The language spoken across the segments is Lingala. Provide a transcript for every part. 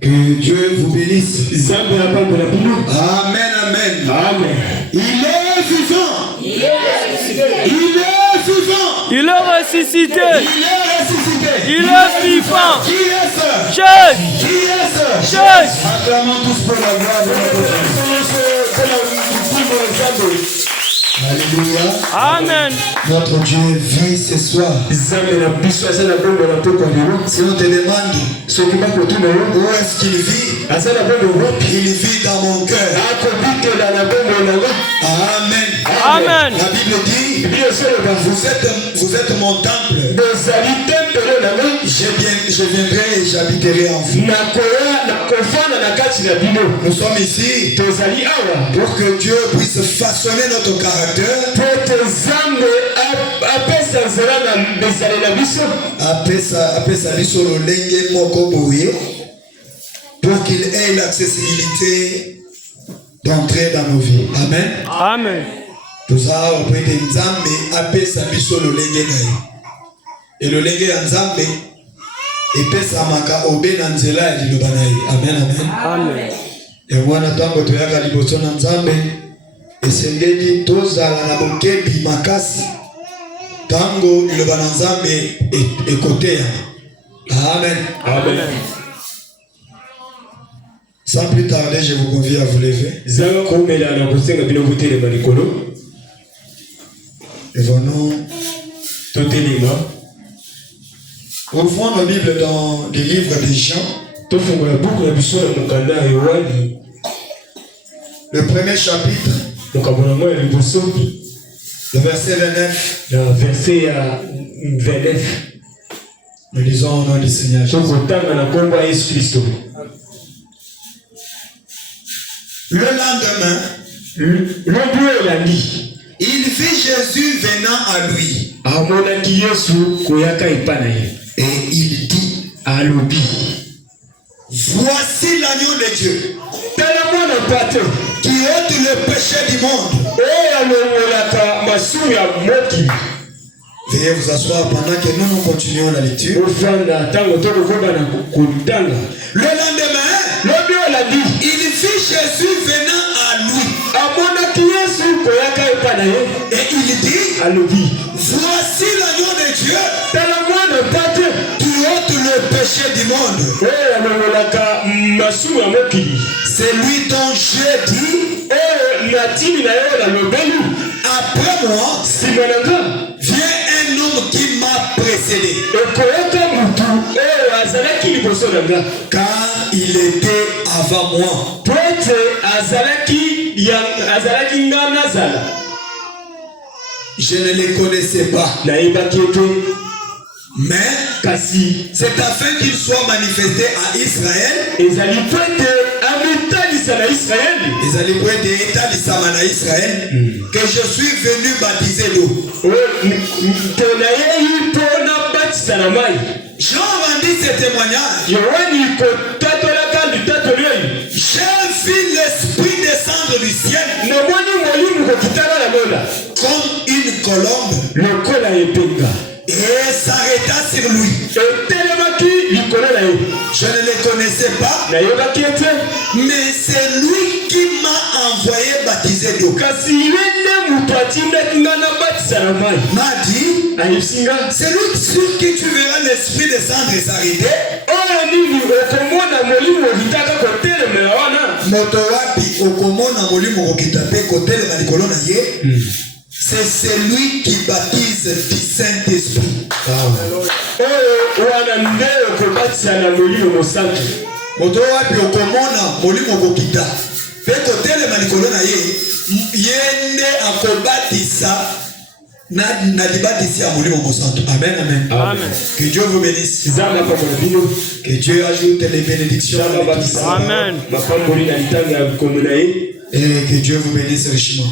Que Dieu vous bénisse. Amen, amen. Amen. Il est vivant. Il est vivant. Il est ressuscité. Il est ressuscité. Il est vivant. Qui est ce? Jésus. Qui est ce? Jésus. Acclamons tous pour la gloire de notre Dieu. Alléluia. Amen. Notre Dieu vit ce soir. Si on te demande où est-ce qu'il vit, il vit dans mon cœur. Amen. Amen. La Bible dit, vous êtes mon temple. Je viendrai et j'habiterai en vous. Nous sommes ici pour que Dieu puisse façonner notre caractère. Pour qu'il ait l'accessibilité d'entrer dans nos vies. Amen. Amen. Tout ça, on peut dire Nzambe apesa biso lolenge na ye. Et lolenge ya Nzambe epesa maka obe na nzela ya liloba na ye. Amen, amen. Amen. Et wana tango toyaka liboso na Nzambe esengeli tozala na bokebi makasi tango liloba na Nzambe ekoteya. Amen. Amen. Sans plus tarder, je vous convie à vous lever. Et venons. Ouvrons nos Bibles dans les livres des Jean. Le premier chapitre. Le verset 29. Nous lisons au nom du Seigneur Jésus. Le lendemain, il vit Jésus venant à lui. Et il dit, voici l'agneau de Dieu qui ôte le péché du monde. Veuillez vous asseoir pendant que nous continuons la lecture. Le lendemain, il vit Jésus venant à lui. Et il dit, voici l'agneau de Dieu qui ôte le péché du monde. C'est lui dont j'ai dit, après moi, vient un homme qui m'a précédé. Car il était avant moi. Je ne les connaissais pas. Mais c'est afin qu'il soit manifesté à Israël. Que je suis venu baptiser d'eau. Jean rendit ce témoignage. J'ai vu l'Esprit descendre du ciel comme une colombe et s'arrêta sur lui. Je ne le connaissais pas, mais c'est lui qui m'a envoyé baptiser d'eau. M'a dit, c'est lui sur qui tu verras l'Esprit descendre et s'arrêter. C'est celui qui baptise du Saint-Esprit. Amen, amen. Amen. Que Dieu vous bénisse. Que Dieu ajoute les bénédictions. Amen. Et que Dieu vous bénisse richement.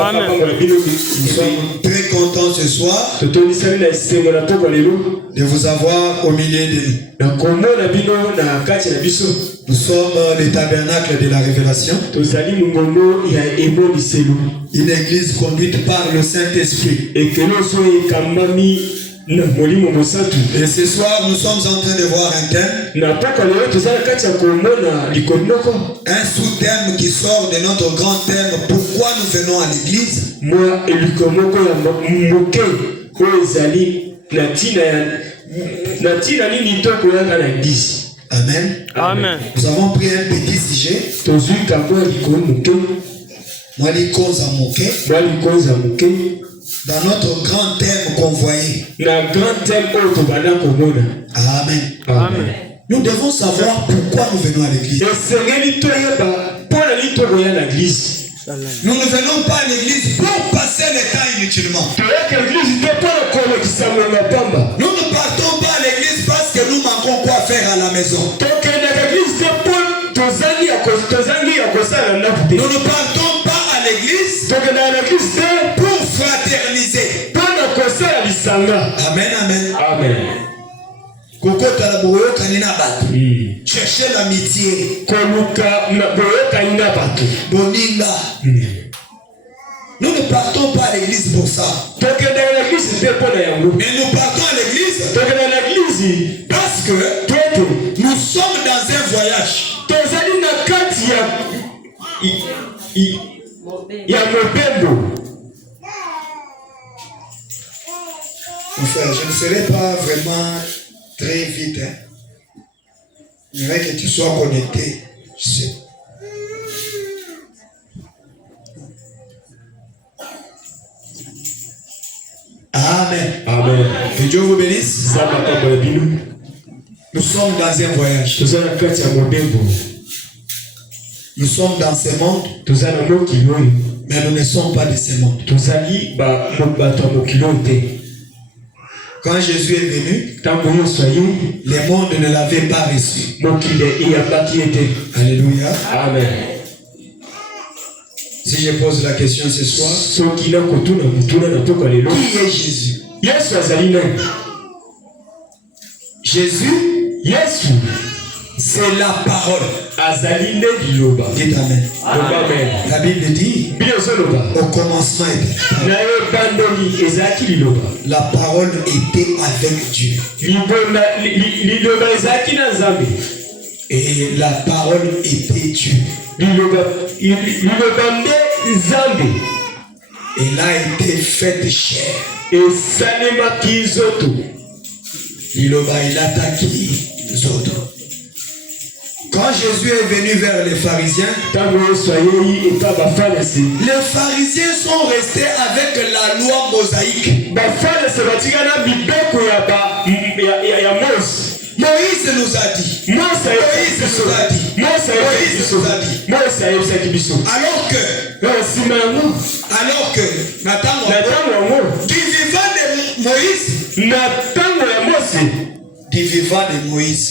Amen. Nous sommes très contents ce soir de vous avoir au milieu de nous. Nous sommes le tabernacle de la révélation. Une église conduite par le Saint-Esprit. Et ce soir, nous sommes en train de voir un thème. Un sous-thème qui sort de notre grand thème. Pourquoi nous venons à l'église? Amen. Amen. Nous avons pris un petit sujet. Dans notre grand thème convoyé. Amen. Amen. Nous devons savoir pourquoi nous venons à l'église. Nous ne venons pas à l'église pour passer le temps inutilement. Nous ne partons pas à l'église parce que nous manquons quoi faire à la maison. Nous ne partons pas à l'église pour fraterniser. Amen, amen. Amen. Chercher l'amitié. Nous ne partons pas à l'église pour ça. Mais nous partons à l'église parce que nous sommes dans un voyage. Mon frère, je ne serai pas vraiment très vite. Il faudrait que tu sois connecté. Je sais. Amen. Amen. Que Dieu vous bénisse. Nous sommes dans un voyage. Nous sommes dans ce monde, mais nous ne sommes pas de ce monde. Quand Jésus est venu, le monde ne l'avait pas reçu. Alléluia. Amen. Si je pose la question ce soir, qui est Jésus? Jésus, c'est la parole. Dites Amen. La Bible dit, au commencement la parole était avec Dieu. Et la parole était Dieu. Elle a été faite chair. Il a attaqué les autres. Quand Jésus est venu vers les pharisiens, les pharisiens sont restés avec la loi mosaïque. Moïse nous a dit. Alors que du vivant de Moïse,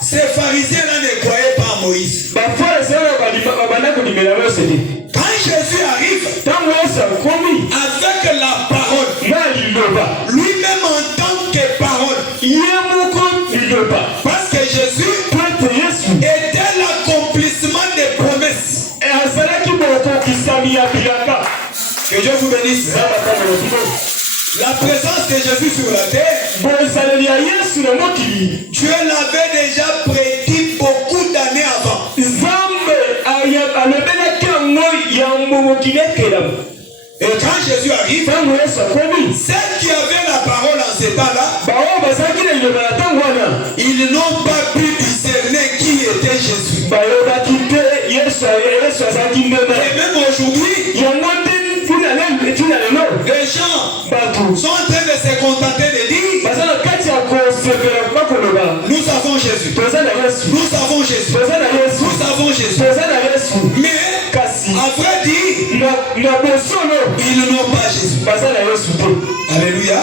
ces pharisiens-là ne croyaient pas à Moïse. Quand Jésus arrive avec la parole, lui-même en tant que parole, parce que Jésus était l'accomplissement des promesses. Que Dieu vous bénisse. La présence de Jésus sur la terre, Dieu l'avait déjà prédit beaucoup d'années avant. Et quand Jésus arrive, ceux qui avaient la parole en ces temps-là, ils n'ont pas pu discerner qui était Jésus. Et même aujourd'hui, les gens sont en train de se contenter de dire, nous avons Jésus. Nous avons Jésus. Nous avons Jésus. Mais, à vrai dire, ils n'ont pas Jésus. Alléluia.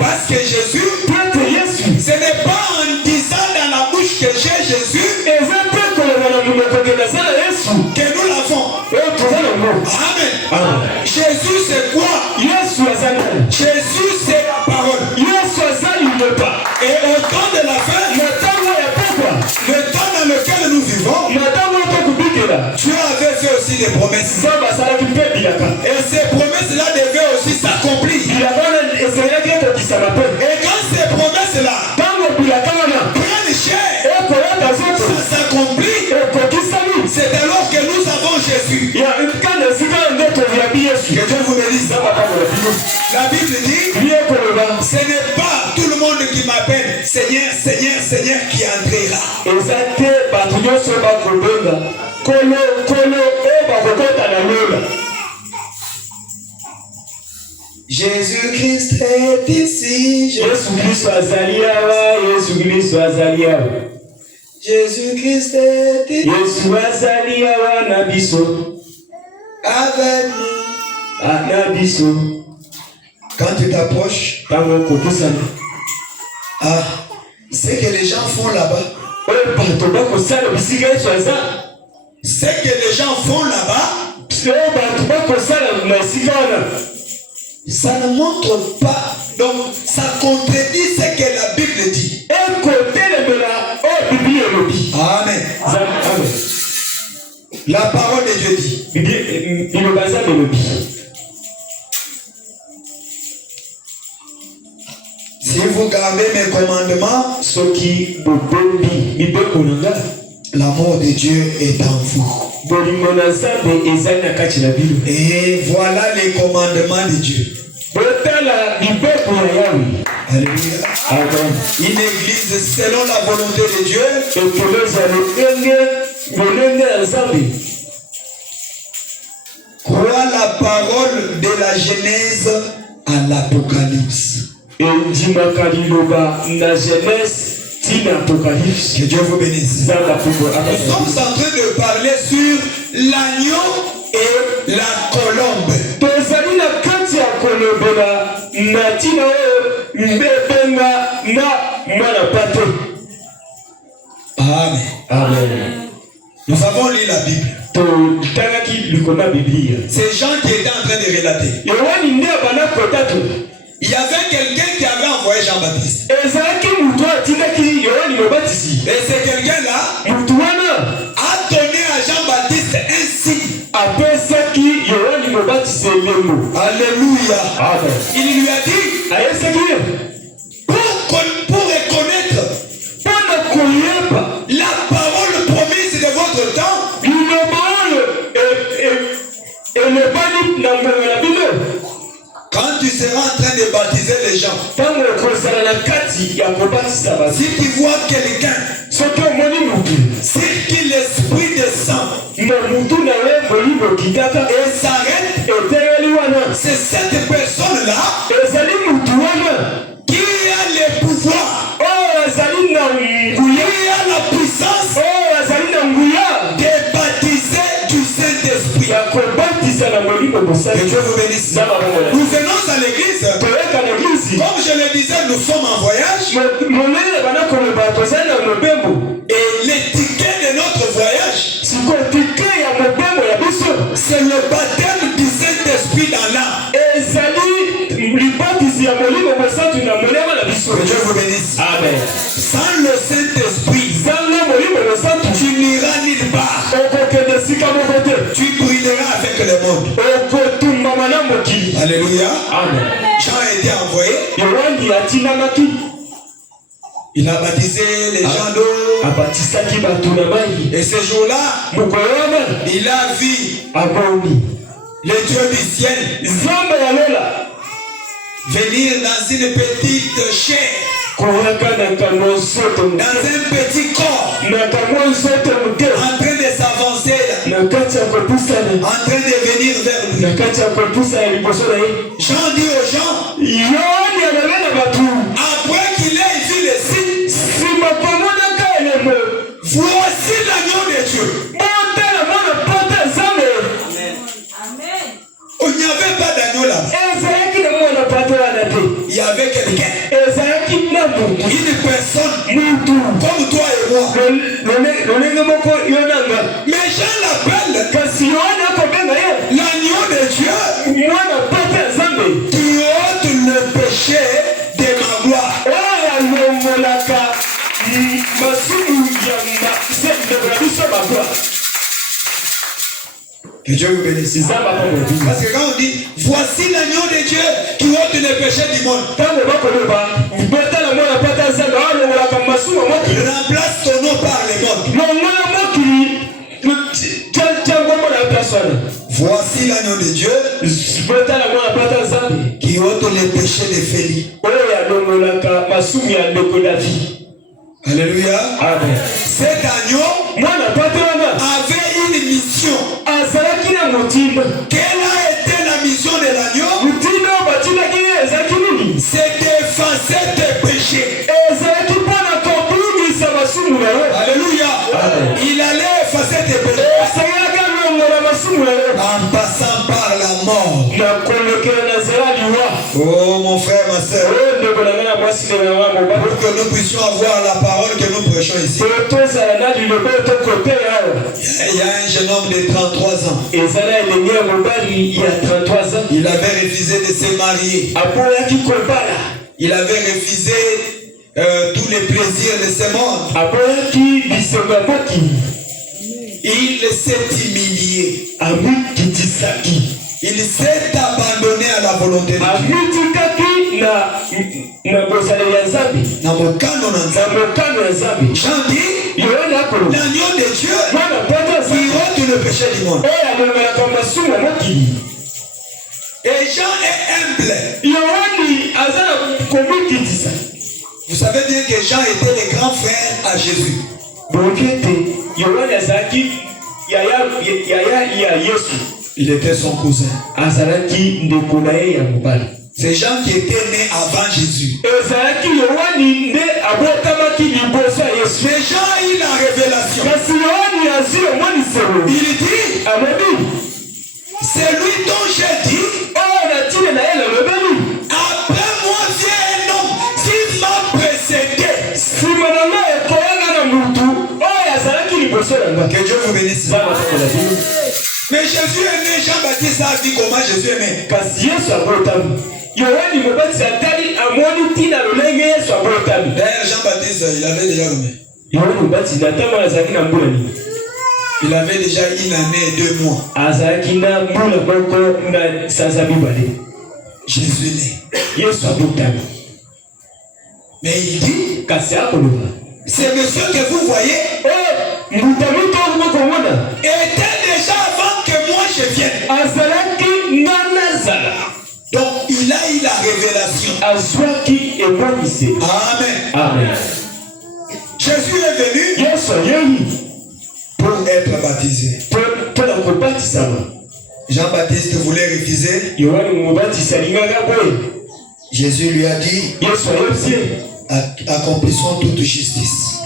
Parce que Jésus, ce n'est pas en disant dans la bouche que j'ai Jésus que nous l'avons. Amen. Jésus c'est quoi? Jésus c'est la parole. Et au temps de la fin, le temps dans lequel nous vivons, Dieu avait fait aussi des promesses. Et ces promesses-là n'est pas tout le monde qui m'appelle Seigneur, Seigneur, Seigneur qui entrera. Exacte batunyo so bakobenga. Kolo bakokota na lola. Jésus-Christ est ici. Jésus-Christ azaliawa, Jésus-Christ azaliawa. Jésus-Christ est ici. Yesu azaliawa na biso. Avec nous. Na biso. Quand tu t'approches, Tango kopusana. ce que les gens font là-bas. Ce que les gens font là-bas, ça ne montre pas, donc ça contredit ce que la Bible dit. Amen. La parole de Dieu dit. Si vous gardez mes commandements, l'amour de Dieu est en vous. Et voilà les commandements de Dieu. Alléluia. Une église selon la volonté de Dieu. Croit la parole de la Genèse à l'Apocalypse. Que Dieu vous bénisse. Nous sommes en train de parler sur l'agneau et la colombe. Amen. Amen. Nous avons lu la Bible. Ces gens qui étaient en train de relater. Il y avait quelqu'un qui avait envoyé Jean-Baptiste. Et ce quelqu'un-là a donné à Jean-Baptiste un signe. Alléluia. Amen. Il lui a dit, pour reconnaître la parole promise de votre temps, quand tu seras en train de baptiser les gens, si tu vois quelqu'un sur qui l'esprit descend et s'arrête, c'est cette personne-là qui a le pouvoir, qui a la puissance de baptiser du Saint-Esprit. Que Dieu vous bénisse. Nous venons à l'église. Comme je le disais, nous sommes en voyage. Et l'étiquette de notre voyage, c'est le baptême du Saint-Esprit dans l'âme. Que Dieu vous bénisse. Amen. Sans le Saint-Esprit, tu n'iras nulle part. Tu brilleras avec le monde. Alléluia. Amen. Jean a été envoyé. Il a baptisé les gens d'eau. Et ce jour-là, il a vu le Dieu du ciel venir dans une petite chair, dans un petit corps, en train de s'avancer, en train de venir vers lui. Jean dit aux gens, après qu'il ait vu le signe, voici l'agneau de Dieu. Il n'y avait pas d'agneau là. Il y avait quelqu'un, une personne comme toi et moi. Mais Jean l'appelle l'agneau de Dieu qui ôte le péché de ma gloire. Que Dieu vous bénisse. Parce que quand on dit voici l'agneau de Dieu qui ôte les péchés du monde, il remplace son nom par le monde. Voici l'agneau de Dieu qui ôte les péchés de Félix. longolaka masumu ya ndeko David. Alléluia. Amen. Cet agneau avait une mission. Quelle a été la mission de l'agneau? C'est d'effacer tes péchés. Alléluia. Il allait effacer tes péchés en passant par la mort. Oh mon frère, ma soeur, pour que nous puissions avoir la parole que nous prêchons ici. Il y a un jeune homme de 33 ans. Il avait refusé de se marier. Il avait refusé tous les plaisirs de ce monde. Il s'est humilié. Il s'est abandonné à la volonté de Dieu. Jean dit, l'agneau de Dieu qui ôte le péché du monde. Et Jean est humble. Vous savez bien que Jean était le grand frère à Jésus. Il était son cousin. C'est Jean qui était né avant Jésus. Mais Jean a eu la révélation. Il dit, c'est lui dont j'ai dit, après moi vient un homme qui m'a précédé. Que Dieu vous bénisse. Mais Jésus est né, Jean-Baptiste a dit comment Jésus est né. D'ailleurs, Jean-Baptiste, il avait déjà nommé. Il avait déjà une année et 2 mois. Jésus est né. Mais il dit, c'est monsieur que vous voyez était déjà avant que moi je vienne. Donc il a eu la révélation. Amen. Amen. Jésus est venu pour être baptisé. Jean-Baptiste voulait refuser. Jésus lui a dit, accomplissons toute justice.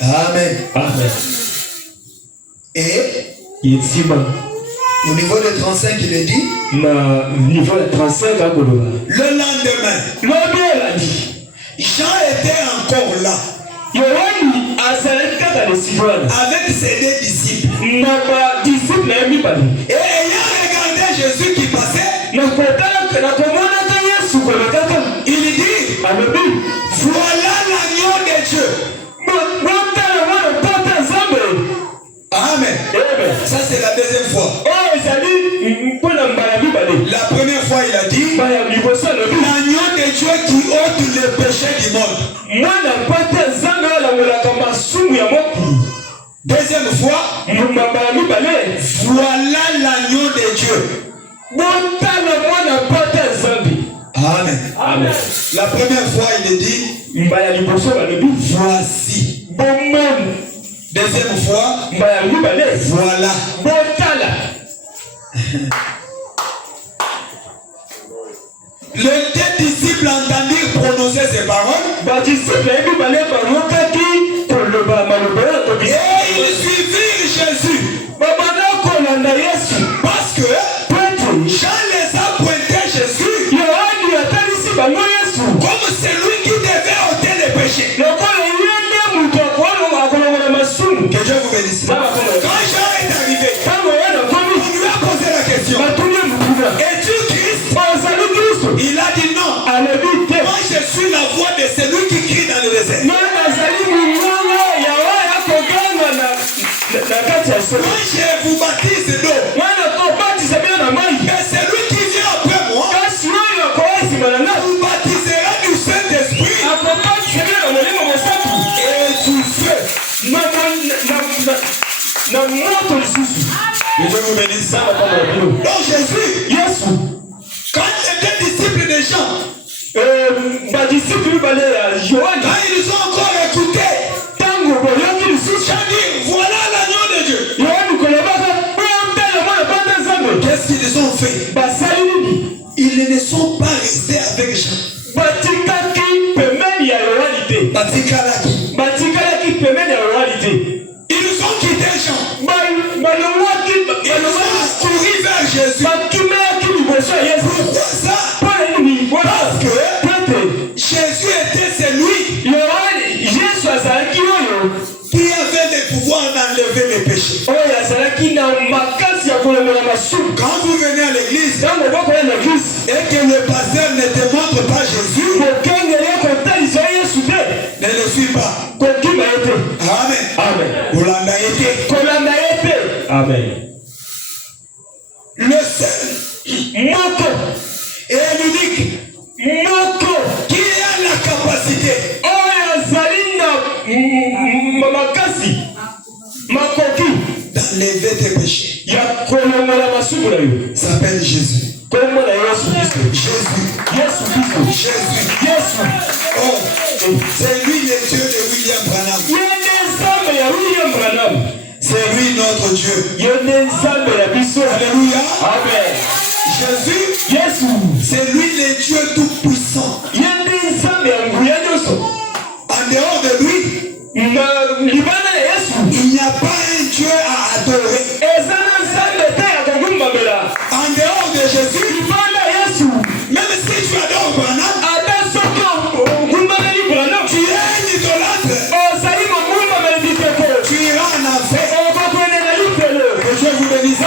Amen. Amen. Et au niveau de 35, il est dit, le lendemain, Jean était encore là avec ses 2 disciples. Et ayant regardé Jésus qui passait, il dit, voilà l'agneau de Dieu. Amen. Ça c'est la deuxième fois. La première fois il a dit, l'agneau de Dieu qui ôte le péché du monde. Deuxième fois, voilà l'agneau de Dieu. Amen. Amen. La première fois il est dit, voici. Deuxième fois, voilà. Les 2 disciples entendirent prononcer ces paroles. Et ils suivirent Jésus. Parce que Jean les a pointés Jésus comme celui qui devait ôter les péchés. Que Dieu vous bénisse. Quand Jean est arrivé, on lui a posé la question, es-tu Christ? Il a dit non. Moi je suis la voix de celui qui crie dans le désert. Moi je vous baptise d'eau. Mais celui qui vient après moi vous baptisera du Saint-Esprit et du feu. Que Dieu vous bénisse. Donc Jésus étaient disciples de Jean, ma disciple balait à Johan. quand ils ont encore écouté, Tango, Jean dit, voilà l'agneau de Dieu. Qu'est-ce qu'ils ont fait? Ils ne sont pas restés avec Jean. Ils ont quitté Jean. Ils ont couru vers Jésus. Pourquoi ça? Parce que Jésus était celui qui avait le pouvoir d'enlever les péchés. Quand vous venez à l'église et que le pasteur ne te montre pas Jésus, ne le suis pas. Amen. Amen. Le seul et l'unique qui a la capacité d'enlever tes péchés s'appelle Jésus. Jésus. Oh, c'est lui le Dieu de William Branham. C'est lui notre Dieu. Alléluia. Amen. Jésus, c'est lui le Dieu tout puissant. En dehors de lui, il n'y a pas un Dieu à adorer. En dehors de Jésus, même si tu adores Branham, tu es un idolâtre. Tu iras en enfer. Que Dieu vous bénisse.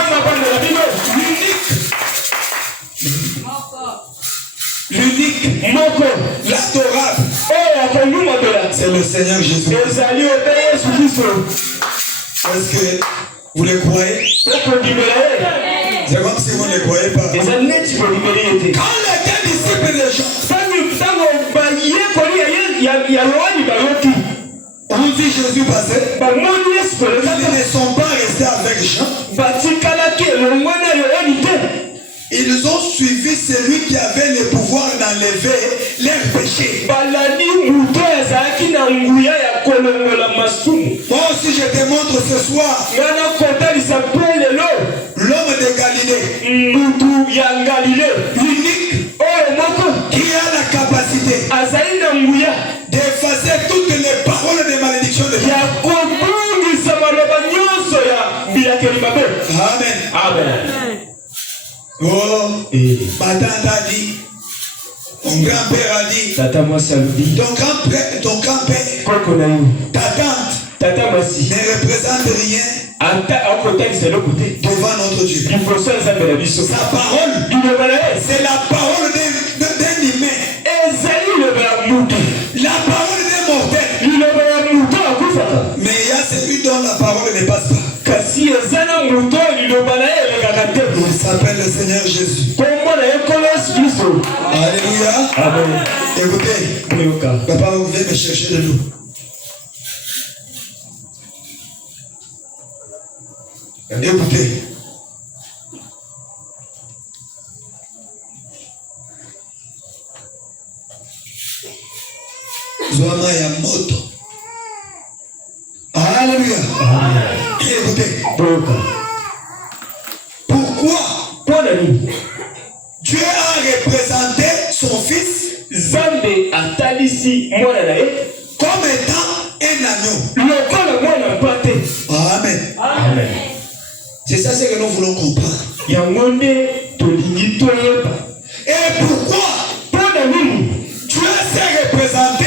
L'unique, l'adorable, c'est le Seigneur Jésus. Est-ce que vous le croyez? C'est comme si vous ne le croyez pas. Quand les disciples de Jean ont vu Jésus passer, ils ne sont pas restés avec Jean. Ils ont suivi celui qui avait le pouvoir d'enlever leurs péchés. Moi aussi je te montre ce soir l'homme de Galilée, l'unique qui a la capacité d'effacer toutes les paroles de malédiction de Dieu. Amen. Oh, ma tante a dit, mon grand-père a dit, ton grand-père, ta tante ne représente rien devant notre Dieu. Sa parole, c'est la parole d'un humain. La parole d'un mortel. Mais il y a celui dont la parole ne passe pas. Il s'appelle le Seigneur Jésus. Alléluia. Amen. Écoutez, papa, vous venez me chercher de l'eau. Écoutez. Zwana ya moto. Alléluia. Écoutez. Pourquoi Dieu a représenté son fils comme étant un agneau. Amen. C'est ça ce que nous voulons comprendre. Et pourquoi Dieu s'est représenté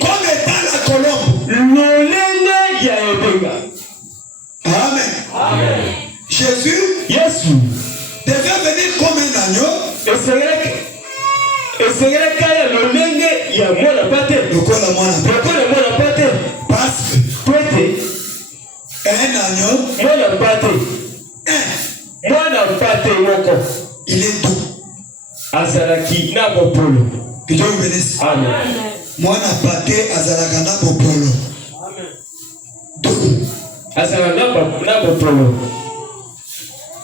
comme étant la colombe. Amen. Jésus devait venir comme un agneau. Parce que un agneau, il est doux. Que Dieu vous bénisse. Moi, na pâté azalaka na bopolo. Doux.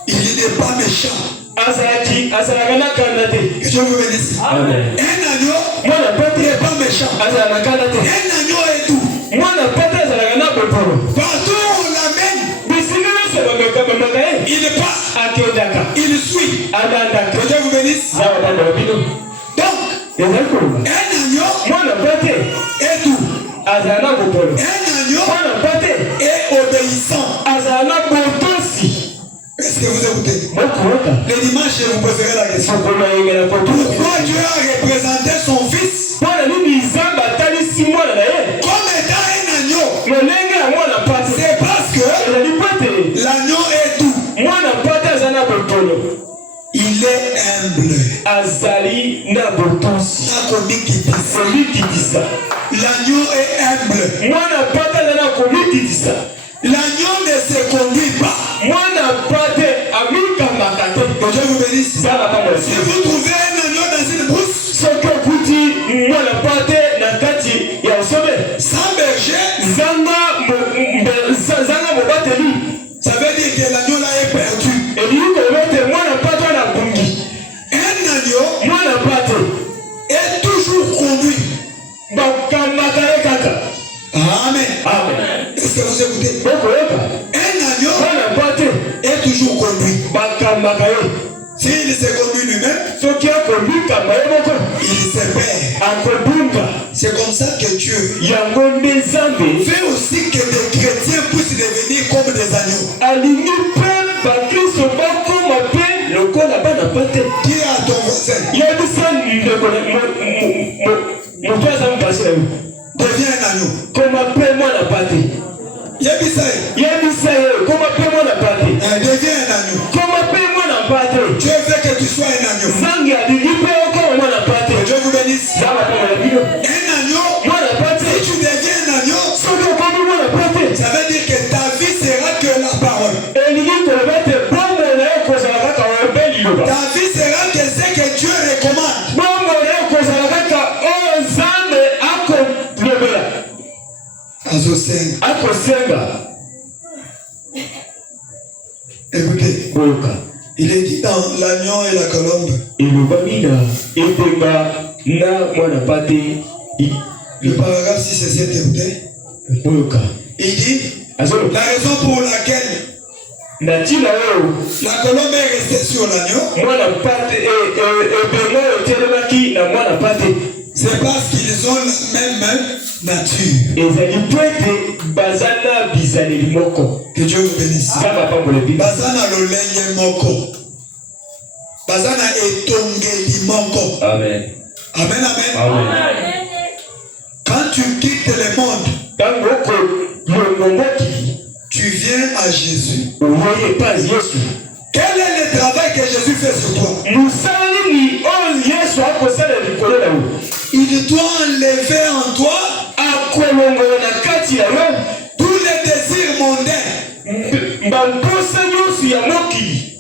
Il n'est pas méchant. azalaki azalaka kanda te. Que Dieu vous bénisse. Amen. Un agneau Mwana pete n'est pas méchant. azalaka kanda te. Un agneau est doux. Mwana pete azalaka na bopolo. Partout où on l'amène, Bisika nyonso bameka ye. il passe, Akendaka. il suit. Abandaka. Que Dieu vous bénisse. Zawa banda bino. Donc, Ezali koloba. un agneau Mwana pete est doux. azala na bopolo. Un agneau Mwana pete est obéissant. azala na botosi. Est-ce que vous écoutez? Mokoyoka. Le dimanche, je vous poserai la question. Sokolo yengela potosi. Pourquoi Dieu a représenté son fils Mwana nini Nzambe atalisi mwana na ye? comme étant un agneau? Lolenge ya mwana pate. C'est parce que Ezali pete. l'agneau est doux. Mwana pate azala na bopolo. Il est humble. Azali na botosi. L'agneau est humble. Mwana pate azala na komikitisa. L'agneau ne se conduit pas. Mwana pate amikamaka te. Que Dieu vous bénisse. Zala pamwe. Si vous trouvez un agneau dans une brousse, Soki okuti mwana pate na kati ya osobe. sans berger, Zanga mobateli. ça veut dire que l'agneau là est perdu. Elingi kolobete mwana pate na bungi. Un agneau Mwana pate est toujours conduit. bakamaka ye kaka. Amen. Amen. Est-ce que vous écoutez? Bokoyoka. Un agneau Mwana pate est toujours conduit. bakamaka ye. S'il se conduit lui-même, Soki akolikama ye moko il se perd. akodunga. C'est comme ça que Dieu Yango nde Nzambe fait aussi que des chrétiens puissent devenir comme des agneaux. alingi mpe bakristo bakoma mpe lokola bana pate. Dis à ton voisin, Yebisa ndeko moto aza mpasi na yo. deviens un agneau. Koma mpe mwana pate. Yebisa, Yebisa ye koma mpe mwana pate. deviens un agneau. Koma mpe mwana pate. Dieu veut que tu sois un agneau. Zangi alingi mpe okoma mwana pate. Que Dieu vous bénisse. Zaba koma na bino. Un agneau, Mwana pate. si tu deviens un agneau, Soki okomi mwana pate. ça veut dire que ta vie sera que la parole. Elingi koloba ete bombo na ye kozala kaka obe liloba. Ta vie sera que ce que Dieu recommande. Bombo na ye kozala kaka oyo Nzambe akolobela. Azosenga. Akosenga. Écoutez, Koyoka. il est dit dans l'agneau et la colombe. Elobami na epenga na mwana pate. Le paragraphe 6 et 7, écoutez. Koyoka. Il dit, Azolo. la raison pour laquelle Na tina oyo la colombe est restée sur l'agneau, mwana pate epenga oyo etelemaki na mwana pate. c'est parce qu'ils ont la même nature. Ezali po ete baza na bizaleli moko. Que Dieu vous bénisse. Nzambe apambola bino. Bazana lolenge moko. Bazana etongeli moko. Amen. Amen, amen. Amen. Quand tu quittes le monde, Tango oko yongombaki tu viens à Jésus. oyoye pas Yesu. Quel est le travail que Jésus fait sur toi? Musala nini oyo Yesu akosala likolo na yo. Il doit enlever en toi Akolongola na kati na yo tous les désirs mondains, bamposa nyonso ya mokili.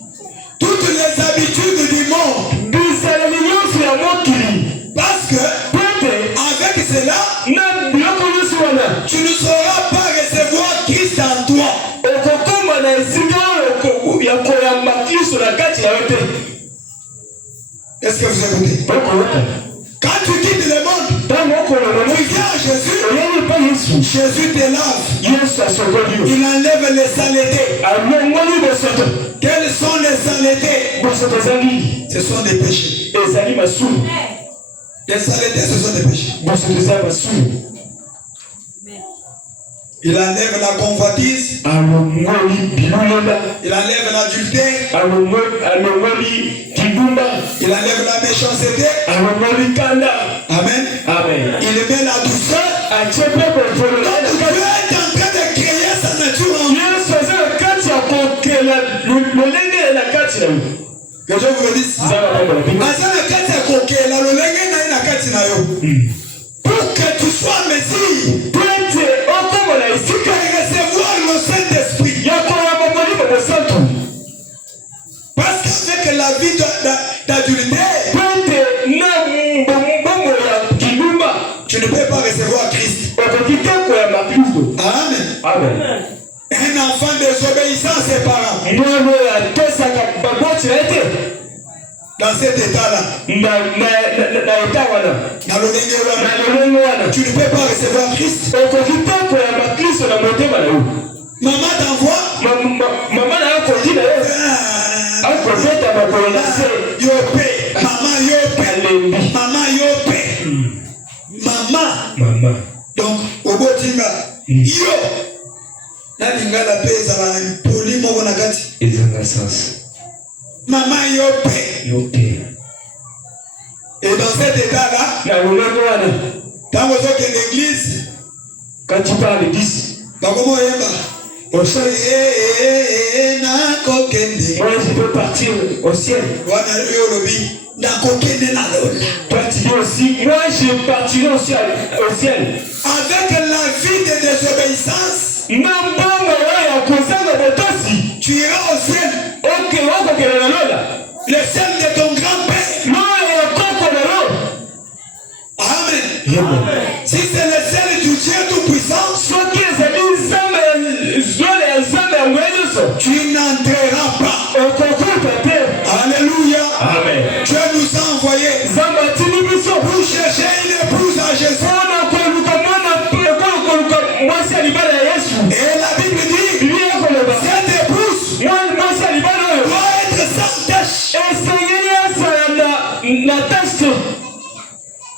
toutes les habitudes du monde. Bizaleli nyonso ya mokili. Parce que Pete avec cela, na biloko nyonso wana tu ne sauras pas recevoir Christ en toi. okokoma na esika oyo ya koyamba Kristo na kati na yo te. Est-ce que vous écoutez? Okoyoka. Quand tu quittes le monde, Tango okolonga tu viens à Jésus. oyoye pa Yesu. Jésus te lave. Yesu asokoli yo. Il enlève les saletés. alongoli bosoto. Quelles sont les saletés? Bosoto ezali Ce sont des péchés. ezali masumu. Les saletés, ce sont des péchés. Bosoto ezali masumu. Il enlève la convoitise. Alongoli bilulenda. Il enlève l'adultère. Alongoli kibumba. Il enlève la méchanceté. Alongoli kanda. Amen. Amen. Il met la douceur. Achepe bofolo. Donc Dieu est en train de créer sa nature en nous. Yesu azala kati ya kokela lolenge na kati na yo. Que Dieu vous bénisse. Zala pambola bino. Aza na kati ya kokela lolenge na ye na kati na yo. Pour que tu sois Messie. Pete okoma na esika Et recevoir le Saint-Esprit. ya koyamba molimo mosantu. Parce qu'avec la vie d'adultère, Pete na mbongo ya kibumba tu ne peux pas recevoir Christ. okoki te koyamba Kristo. Amen. Amen. Un enfant désobéissant à ses parents. Mwana oyo atosaka baboti na ye te. Dans cet état-là, tu ne peux pas recevoir Christ. Maman t'envoie. Maman donc au botinga yo na lingala pesa la polimo bona kati ezanga sens. Maman yo pe. Et dans cet état-là, quand vous êtes à l'église, quand tu parles de 10, moi je peux partir au ciel. Toi tu dis aussi, moi je partirai au ciel. Avec la vie de désobéissance, tu iras au ciel. Le ciel de ton grand-père. Amen. Si c'est le ciel du Dieu tout-puissant, tu n'entreras pas. Alléluia. Amen. Dieu nous a envoyés pour chercher une épouse à Jésus. Et la Bible dit, cette épouse doit être sans tache.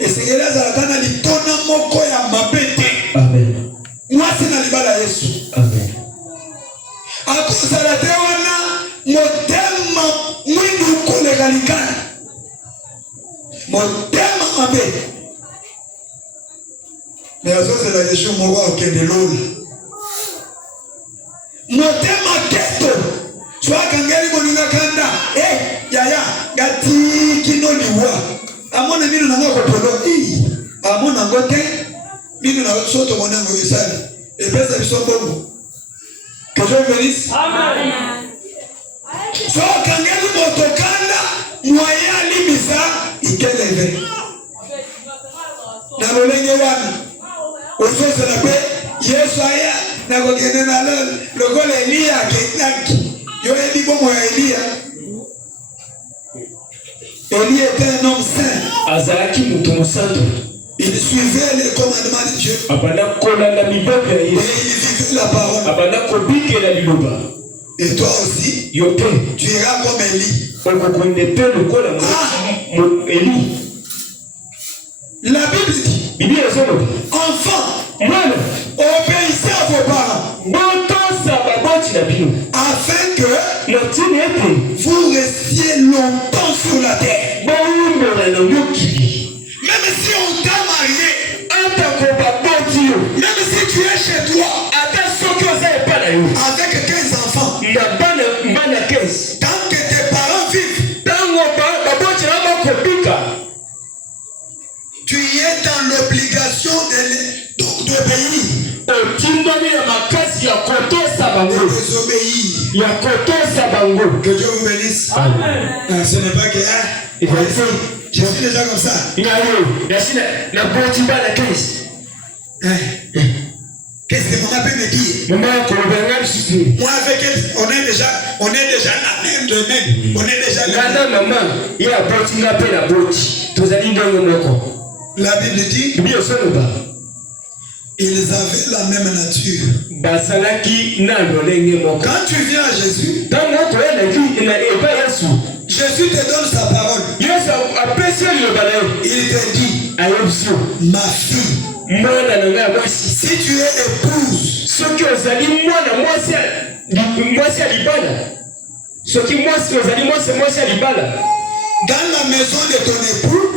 Et c'est là que litona moko ya mabete. Amen. Moi c'est na libala Yesu. Amen. Akozala te wana motema mwindu kolegalikana. Motema mabe. Mais azo c'est la Yesu moko okende loli. Motema keto. Soit kangeli moninga kanda. Yaya gati kino liwa. Amona mino nanga kopolo amona ngote mino na soto mona ngoyesali epesa biso bobo que Dieu bénisse. Amen. So kangeli motokanda moya limisa ikeleve na lolenge wana oso sala pe Yesu aya na kokende na lokola Elia ketaki yo ebi bomo ya Elia. Élie était un homme saint. Il suivait les commandements de Dieu. Et il vivait la parole. Et toi aussi, tu iras comme Élie. La Bible dit, enfants, obéissez à vos parents. Afin que vous restiez longtemps sur la terre. Même si on t'a marié, même si tu es chez toi, avec 15 enfants, tant que tes parents vivent, tu y es dans l'obligation d'obéir. Que Dieu vous bénisse. Amen. Ce n'est pas que je suis déjà comme ça. Qu'est-ce que maman peut me dire? Moi avec elle, on est déjà la même de même. On est déjà la La Bible dit, ils avaient la même nature. Quand tu viens à Jésus, Jésus te donne sa parole. Il te dit, ma fille, si tu es épouse, dans la maison de ton époux,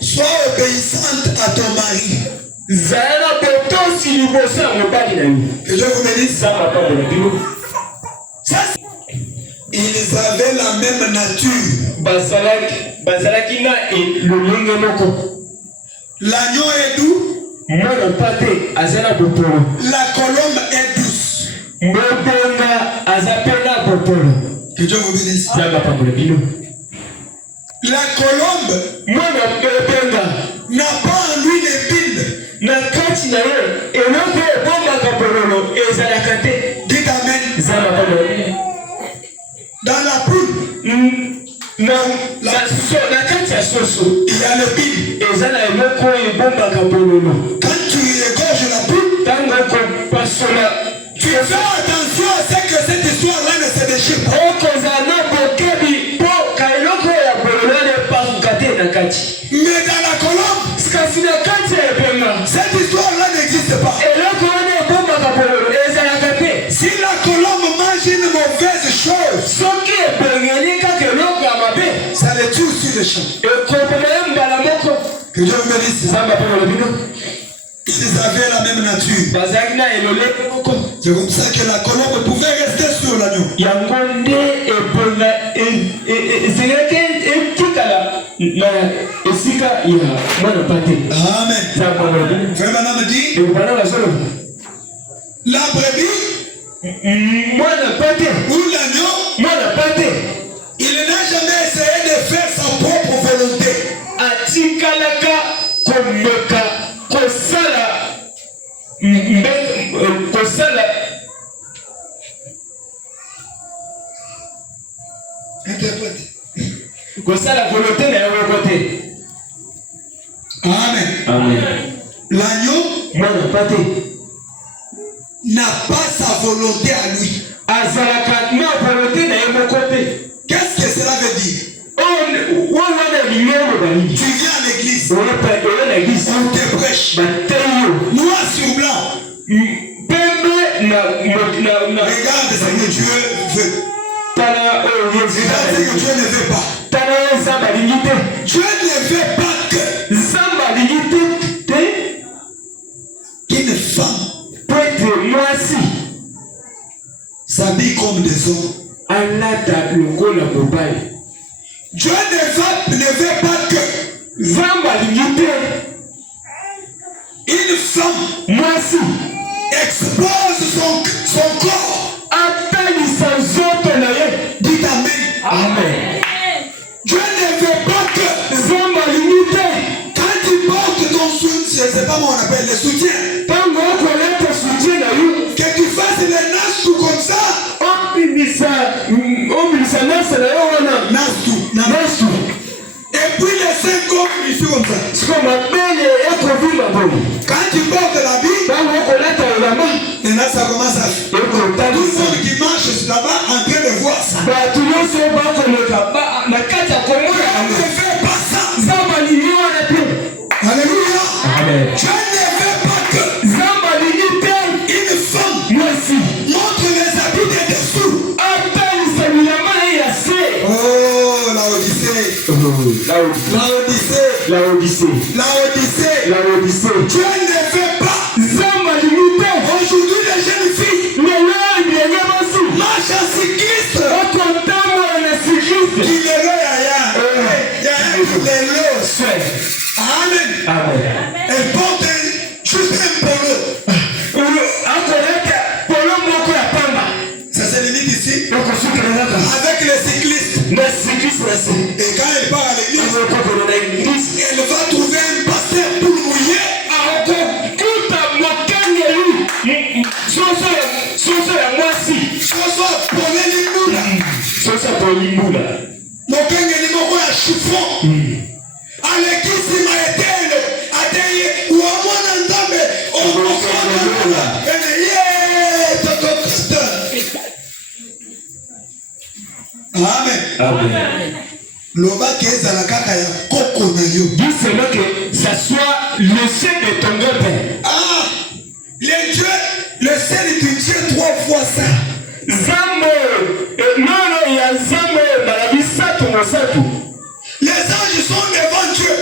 sois obéissante à ton mari. Que Dieu vous bénisse. Ils avaient la même nature. L'agneau est doux. La colombe est douce. Que Dieu vous bénisse. La colombe n'a pas en lui l'épine. Dites amen. Dans la poule, na kati ya soso il y a le bile. eza na eloko ebombaka bololo. Quand tu égorges la bile, ntango kopasola tu fais attention à ce que cette histoire-là ne se déchire pas. okozala na bokebi mpo ka eloko ya bololo epasuka te na kati. Mais dans la colombe, kasi na kati ya ebenga cette histoire-là n'existe pas. eloko wana ebombaka bololo ezalaka te. Si la colombe mange une mauvaise chose, soki ebengeli kaka eloko ya mabe ça les tue sur le champ. ekoboma ye mbala moko. Que Dieu me dise. zamba mpe molobino Ils avaient la même nature. bazalaki na elole moko. C'est comme ça que la colombe pouvait rester sur l'agneau. yango nde ebonga ezalaki etikala na esika ya mwana pate. Amen. zamba molobino Frère Madame dit, ekobana bazoloba la brebis mwana pate ou l'agneau, mwana pate il n'a jamais essayé de faire sa propre volonté. atikalaka komeka kosala kosala Interprète. kosala volonté na yango te. Amen. L'agneau mwana pate n'a pas sa volonté à lui. azalaka na volonté na ye moko te. Qu'est-ce que cela veut dire? wana lingongo balingi Tu viens à l'église, oyo na église on te prêche, batei yo noir sur blanc. pembe na Regarde ce que Dieu veut. tala oyo Regarde ce que Dieu ne veut pas. tala ye nzambe alingi te. Dieu ne veut pas que nzambe alingi te qu'une femme po ete mwasi s'habille comme des hommes. alata lokola mobali. Dieu ne veut pas que nzambe alingi te une femme mwasi expose son corps. atalisa nzoto na ye. Dites Amen. amen. Dieu ne veut pas que nzambe alingi te quand tu portes ton soutien, je ne sais pas comment on appelle les soutiens, ntango okolata soutien na yo que tu fasses les nasses tout comme ça. omilisa nasa na yo wana Nastu. Et puis les 5 hommes, ils sont comme ça. siko mabele ekovima bomo. Quand tu portes la Bible, ntango okolata elamba maintenant ça commence à... Tout le ekotalisa monde qui marche là-bas en train de voir ça. bato nyonso bakoleka na kati ya Dieu komona yango. ne fait pas ça. nzambe alingi wana te. Alléluia. amen. Dieu ne veut pas que nzambe alingi te une femme mwasi montre les habits de dessous. atalisa bilamba na ye ya se. Oh, la Odyssée. La Odyssée. la odyssée. Dieu ne veut pas. nzambe alingi te. Aujourd'hui, les jeunes filles lelo ebienge basi marchent en cycliste. okotambola na sikriste. Kilelo yaya. Yaya kilelo. Amen. Elle porte juste un polo. akolata polo moko ya pamba Ça se limite ici. okosukelelaka Avec les cyclistes. na sikriste na se. Et quand elle part à l'église, okokolo na eglise elle va trouver un pasteur tout mouillé. akokuta mokengeli soso ya mwasi Soso poleli mula. soso polimbula Mokengeli moko ya chiffon. Alekisi maetelo. Ateye uamona nzambe. Omokona mula. Ene ye toto Kristo. Amen. Loba kezala kaka ya koko na yo. dis seulement que ça soit le sein de ton père. Ah, le sel du Dieu 3 fois ça. Zambo nono ya zambo malabisatu mosatu. Les anges sont devant Dieu.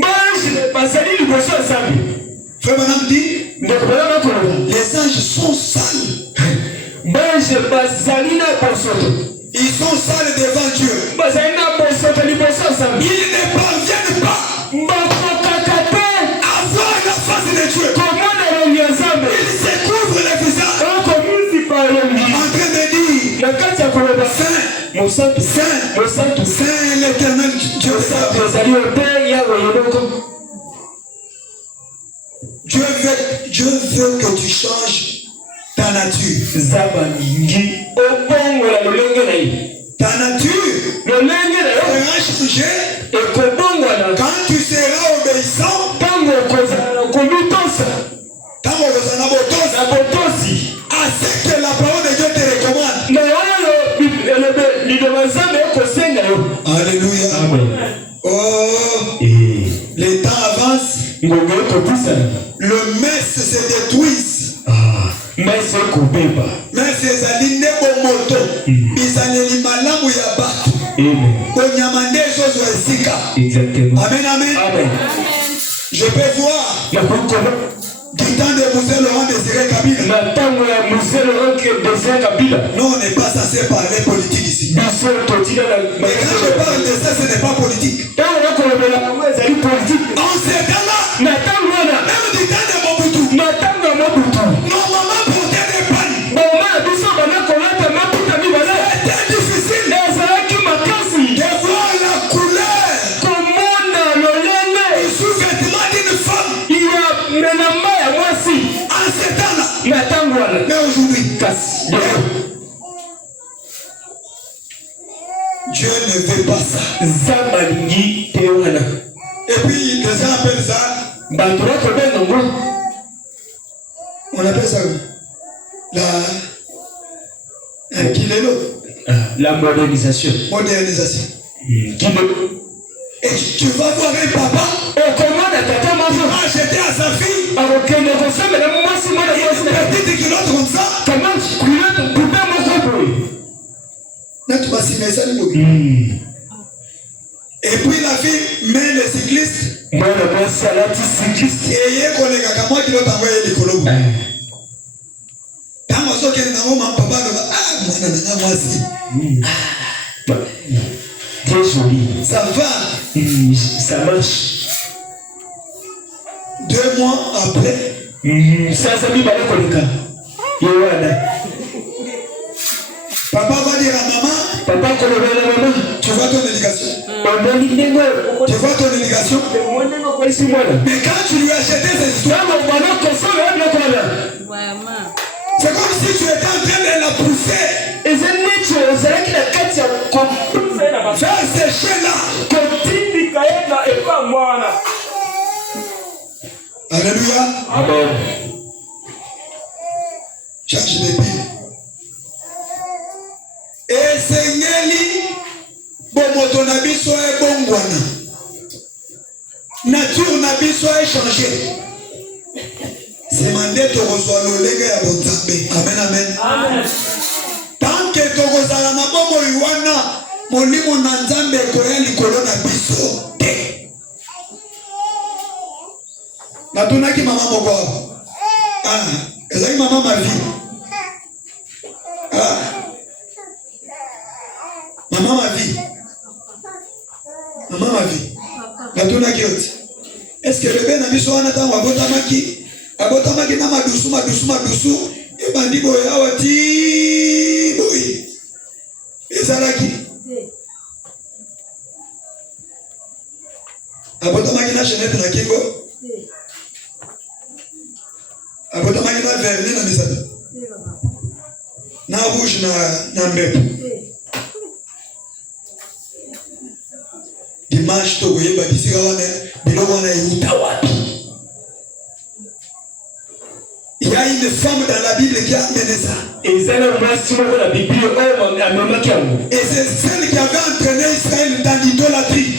Bange basali liboso ya zambi. Frère Madame dit, ndokobala makoloba les anges sont sales. bange basali na bosoto. Ils sont sales devant Dieu. bazali na bosoto liboso ya zambi. Ils ne parviennent pas bakokaka te à voir la face de Dieu. komona elongi ya zambe. Ils se couvrent le visage okomisipa elongi en train de dire, na kati ya koloba Saint, mosatu Saint, mosatu Saint l'Éternel Dieu. mosatu ezali ote yawe yeloko. Dieu veut que tu changes ta nature. nzambe alingi obongola lolenge na ye. Ta nature lolenge na yo changer ekobongwana quand tu seras obéissant. ntango okozala kolutosa Quand on vous en a botosi. na botosi À ce que la parole de Dieu te recommande. na oyo liloba nzambe ekosenga yo. Alléluia. Amen. Oh, le temps avance. ngongo ekotisana Le messe se détruise. mese ekobeba. Messe ezali nde bomoto. Bizaleli malamu ya bato. Bonyama nde ezozwa esika. Exactement. Amen, amen. Amen. Je peux voir du temps de Moussé Laurent Désiré Kabila. na ntango ya Moussé Laurent Désiré Kabila. Non, on n'est pas censé parler politique ici. biso totina na Mais quand je parle de ça, ce n'est pas politique. ntango nakolobela yango ezali politike. En ce temps-là, na ntango wana même du temps de Mobutu, na ntango ya Mobutu nos mamans portaient des pannes. boma na biso bana kolata maputa mibale C'était difficile ezalaki makasi de voir la couleur komona lolenge du sous-vêtement d'une femme ya menamba ya mwasi en ce temps-là. na ntango wana. Mais aujourd'hui, kasi Dieu ne veut pas ça. nzambe alingi te wana. Et puis, les gens appellent ça, bato bakobenga ngo on appelle ça kilelo, la modernisation. modernisation. Kilo. Et tu vas voir un papa okomona tata moko acheter à sa fille akokende kosambela mwasi mwana une mwasi petite culotte comme ça. kama kulote pupe moko boye. Et puis la fille met le cycliste mwana mwasi alati cycliste. et il y a un collègue à moi qui doit envoyer les colobes. Quand on sort qu'il y a un homme, papa doit Très joli. ça va. Ça marche. 2 mois après, Sasa mimi bado koleka. Yewana. papa va dire à maman, Papa kolobela mama. tu vois ton éducation. Ondani ndengo. Tu vois ton éducation. Mwana kwa isi mwana. Mais quand tu lui as acheté ces histoires, Kama bwana kosola ndio kwana. c'est comme si tu étais en train de la pousser Ezenicho ezalaki na kati ya kompusa na basa. vers ces chiens-là. Kotindi kaenda epa mwana. Alléluia. Amen. Change de pile. Et Seigneli, bomoto na biso e bongwana. Nature na biso e changé. C'est mandé to reçoit l'olega ya bonzambe. Amen, amen. Amen. Tant que to kozala na bomo yuana, molimo na nzambe koya likolo na biso te. Natunaki mama moko. Ezali mama ma vie. Maman ma vie. Maman ma vie. Natunaki yote. Est-ce que bébé na biso wana tango abotamaki na madusu ebandi boye awa ti boye ezalaki abotamaki na chenette na kingo abotamaki na vernis na misata na rouge na mbepo. Dimanche tokoyeba bisika wana biloko wana euta wapi. Il y a une femme dans la Bible qui a amené ça. Et c'est celle qui avait entraîné Israël dans l'idolâtrie.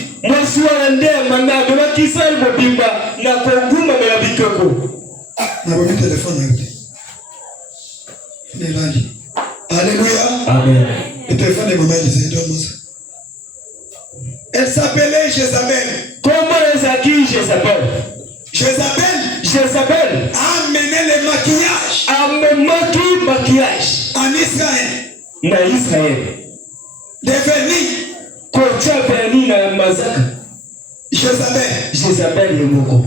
Alléluia. Amen. Le téléphone de maman Elisée, donne-moi ça. Elle s'appelait Jézabel. Comment est-ce Jézabel? Jézabel a amené le maquillage en Israël. Na Israël. Devenu kocha verni na mazaka. Jézabel est moko.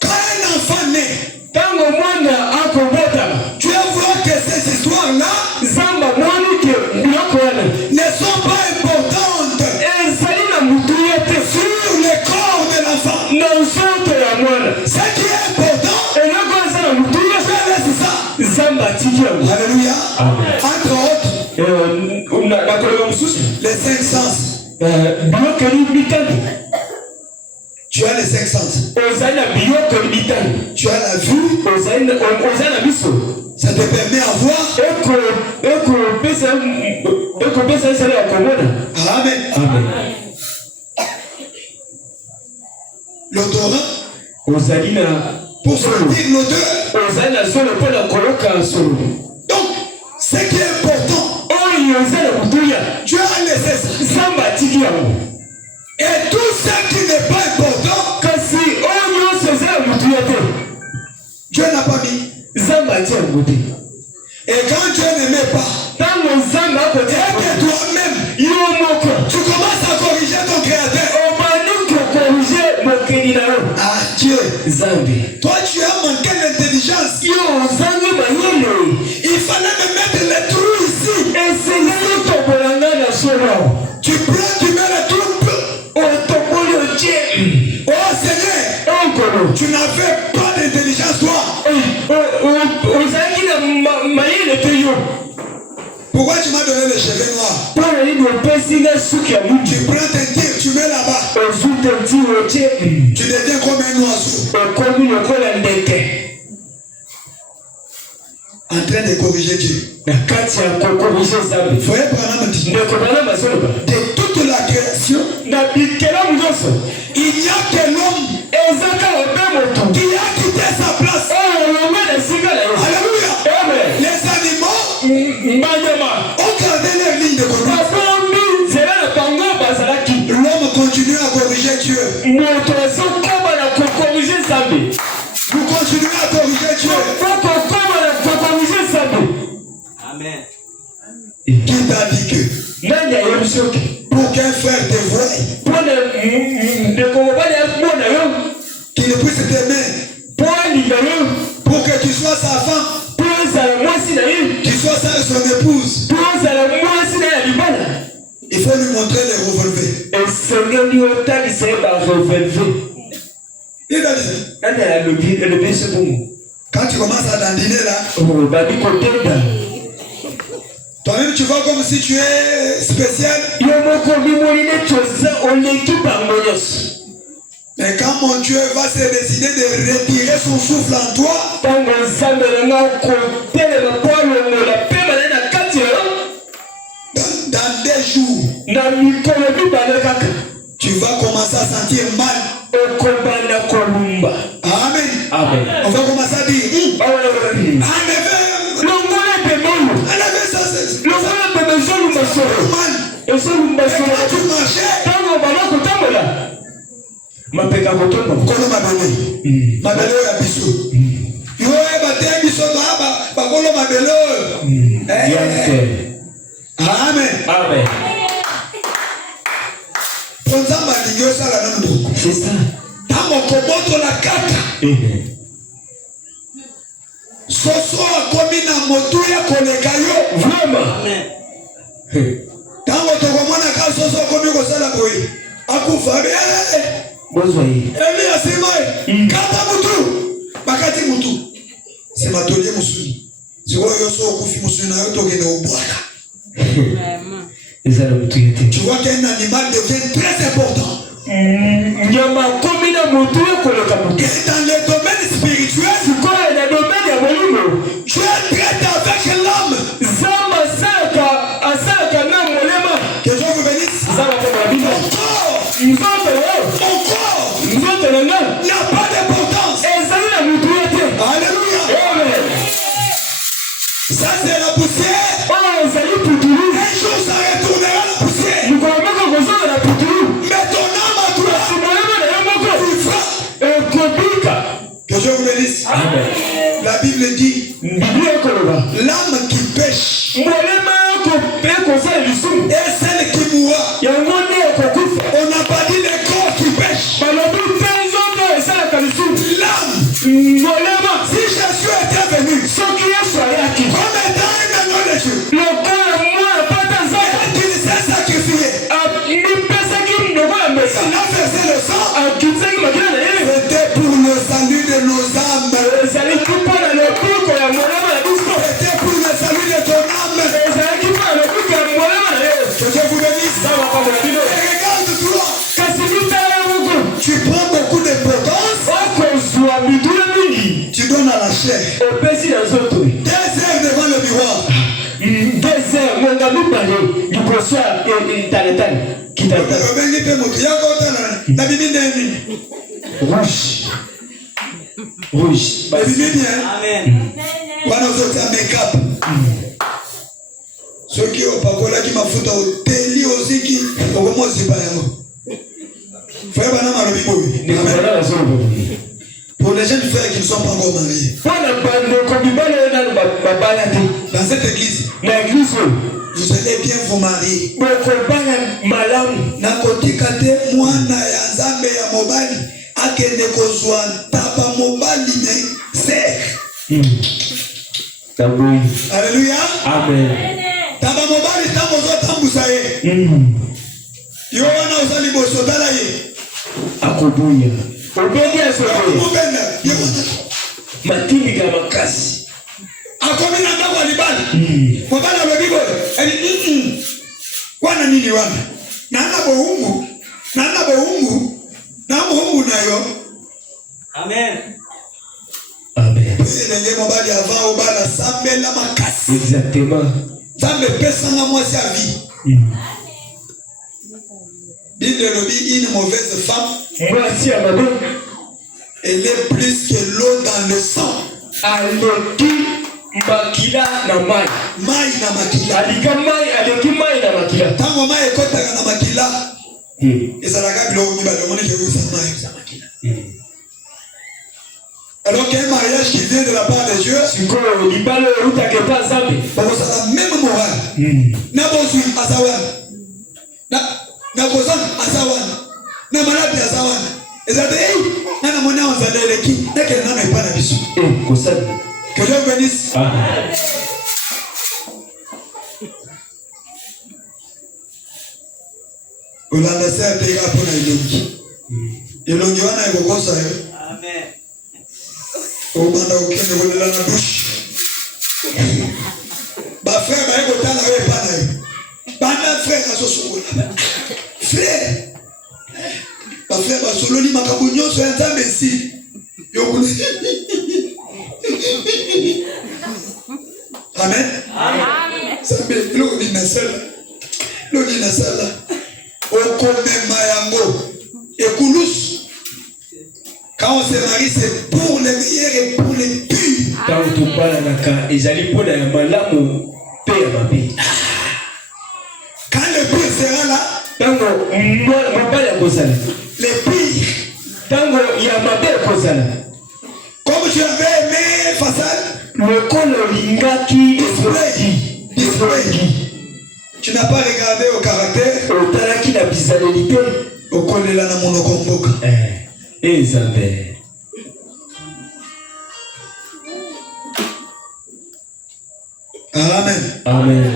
Quand un enfant naît, tango mwana akobota, tu vas voir que ces histoires-là zamba mwani ke biloko wana ne sont pas importantes ezali na mutu yote sur le corps de l'enfant. na nzoto ya mwana. Ce qui est important, eloko eza na mutu yote c'est ça. zamba tiki yango. Alléluia. Amen. Entre autres, na koleka mosusu les 5 sens. Tu as les 5 sens. Tu as la vue. Ça te permet à voir. Amen. L'odorat. Pour sentir l'odeur. Donc, ce qui est important, tu as laissé ça. Et tout ce qui n'est pas important, Dieu n'a pas mis. Et quand Dieu n'aimait pas, et que toi-même, tu commences à corriger ton créateur. Ah Dieu, toi tu as manqué l'intelligence. Il fallait me mettre les trous ici. Tu prends, tu mets les trous. Oh Seigneur, tu n'avais pas d'intelligence toi. Pourquoi tu m'as donné les cheveux noirs? Tu prends tes tirs, tu mets là-bas. Tu deviens comme un oiseau. En train de corriger Dieu. Voyez Branham dit, de toute la création, il n'y a que l'homme qui a quitté sa place. Alléluia. Les animaux ont gardé leur ligne de conduite. L'homme continue à corriger Dieu. Vous continuez à corriger Dieu. Amen. Qui t'a dit que pour qu'un frère te voie, qu'il puisse t'aimer, pour que tu sois sa femme, qu'il soit son épouse, il faut lui montrer les revolvers. Il a dit, quand tu commences à dandiner là, toi-même tu vois comme si tu es spécial. Mais quand mon Dieu va se décider de retirer son souffle en toi, dans des jours, tu vas commencer à sentir mal. Amen. On va commencer à dire Amen. C'est ça. La kaka. Soso akomi na motu ya koleka yo. Vraiment. Tango tokomona ka soso akomi kosala boye. Akufa be. Bozwayi. Eli asema kata mutu. Bakati mutu. C'est ma tolie musuni. Siko yo so okufi musuni na yo tokende obwaka. Tu vois qu'un animal devient très important. Et dans le domaine spirituel, tu es traité avec l'homme. Que Dieu vous bénisse. Ton corps n'a pas d'importance. Alléluia. Ça c'est la poussière. Un jour ça retournera la poussière. Mais ton âme à toi, que Dieu vous bénisse. Amen. La Bible dit, l'âme qui pêche et celle qui mourra. On n'a pas dit les corps. regarde-toi. Tu prends beaucoup d'importance. Tu donnes à la chair. 2 heures devant le miroir. Rouge. Amen. Make-up. Ceux qui ont pas qui m'a foutu au télé aussi qui au moins c'est pas un. Frère Banama le bibo. Pour les jeunes frères qui ne sont pas encore mariés. Dans cette église, vous allez bien vous marier. Nakotikate mwana ya nzambe ya mobali akende kozwa tapa mobali ne ser. Alléluia. Amen. Taba mobali tabo zo tambusa ye. Yo wana uzali bosodala ye. Akobuya. Obedi asoboye. Mobenda. Matindi ga makasi. Akomina ndako alibali. Mobala webibo. Eni wana nini wana? Nana bohungu. Na bohungu nayo. Amen. Amen. Ndenge mobali avant obala sambela makasi. Exactement. Zambe pesa na moi sa vie. Bible dit une mauvaise femme. Voici à madame. Elle est plus que l'eau dans le sang. Aleki makila na mai. Mai na makila. Aleki mai na makila. Tango mai ekotaka na makila. Ezalaka biloko mibale omoni ke usa mai za makila. Alors qu'un mariage qui vient de la part de Dieu, c'est la même morale. Nabozui azawan. Nabozan azawan. Namalati azawan. Ezate nana mona onzaleleki neke nana epana biso. Que Dieu bénisse. Olanda se ateka pona elongi. Elongi wana ekokosa yo. Amen. Au banda auquel on est dans la bouche. Ba frère ba eko tana we pana yo. Banda frère asoso. Frère. Ba frère ba solo ni makabunyo so nzambe si. Yo kuli. Amen. Amen. Sambe lo ni nasala. Lo ni nasala. Okome mayango. Ekulus. Quand on se marie, c'est pour les meilleurs et pour les purs. Quand tu parles de quand le pur sera là, les pires. Comme tu avais aimé Fassal, tu n'as pas regardé au caractère. Au kolela na monoko mboka. Isabelle. Amen. Amen.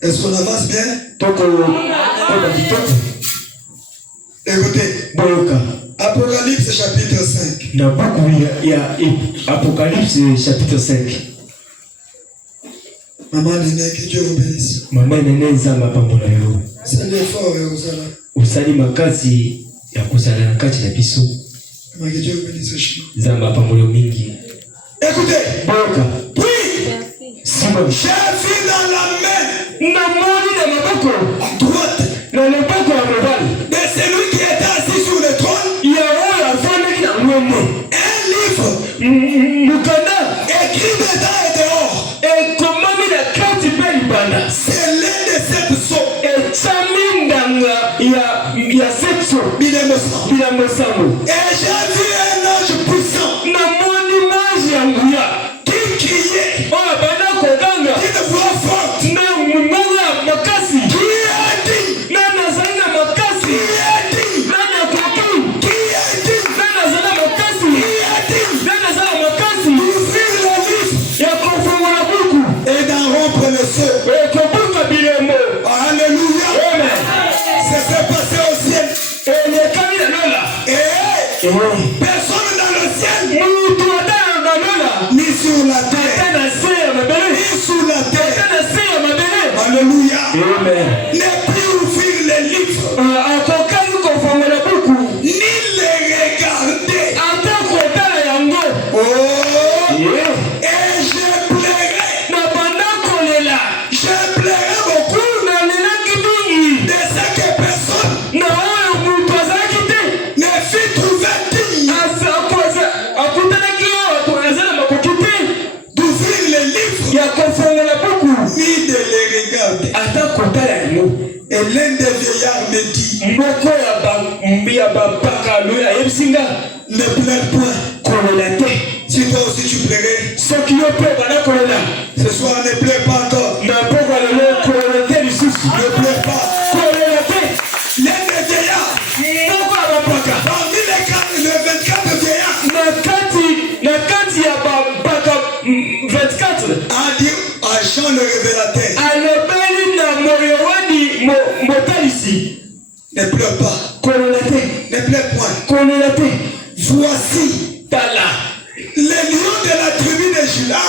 Est-ce qu'on avance bien? Écoutez. Apocalypse chapitre 5. Il y a Apocalypse chapitre 5. Maman Néné, que Dieu vous bénisse. Maman Néné, Zamba Pambola yo. C'est l'effort et osala. Usali makazi ya kusala na kati na biso. Que Dieu vous bénisse chez nous. Zamba Pambola mingi. Écoutez. Boka. Oui. Simon. J'ai vu dans la main. Namoni na maboko. À droite. Na maboko ya mobali. De celui qui était assis sur le trône. Ya oyo afandaki na ngombe. Un livre. Mukanda. Écrit dedans et dehors. Ekomami na kati pe libanda. C'est l'un de sept sceaux. Etsami ndanga ya sept sceaux. Bilembo sango. Et j'ai vu un ange puissant. Namoni maji ya nguya. Qui criait. Oyo bana koganga. Qui ne voit fort. Na mumanga makasi. Qui a dit. Na nazali na makasi. Qui a dit. Na nakoki. Qui a dit. Na nazali na makasi. Qui a dit. Na nazali na makasi. Ouvrir le livre. Ya kofungola buku. Et d'en rompre le sceau. Ekobuka bilembo. Alléluia. Amen. C'est ce passé au ciel. Elekami na lola. Et personne dans le ciel. Mutu atana na lola. Ni sur la terre. Atana se ya mabele. Ni sous la terre. Atana se ya mabele. Alléluia. ne plus ouvrir les livres, ni les regarder. Oh, et je plairai beaucoup de ce que personne ne fit trouver digne d'ouvrir les livres, ni de les regarder. Et l'un des vieillards me dit, ne pleure point. Si toi aussi tu plairais, ce soir ne pleure pas encore. Ne pleure pas. L'un des vieillards, parmi les 24 vieillards, a dit à Jean le révélateur, ne pleure pas. Ne pleure point. Voici les lions de la tribu de Juda,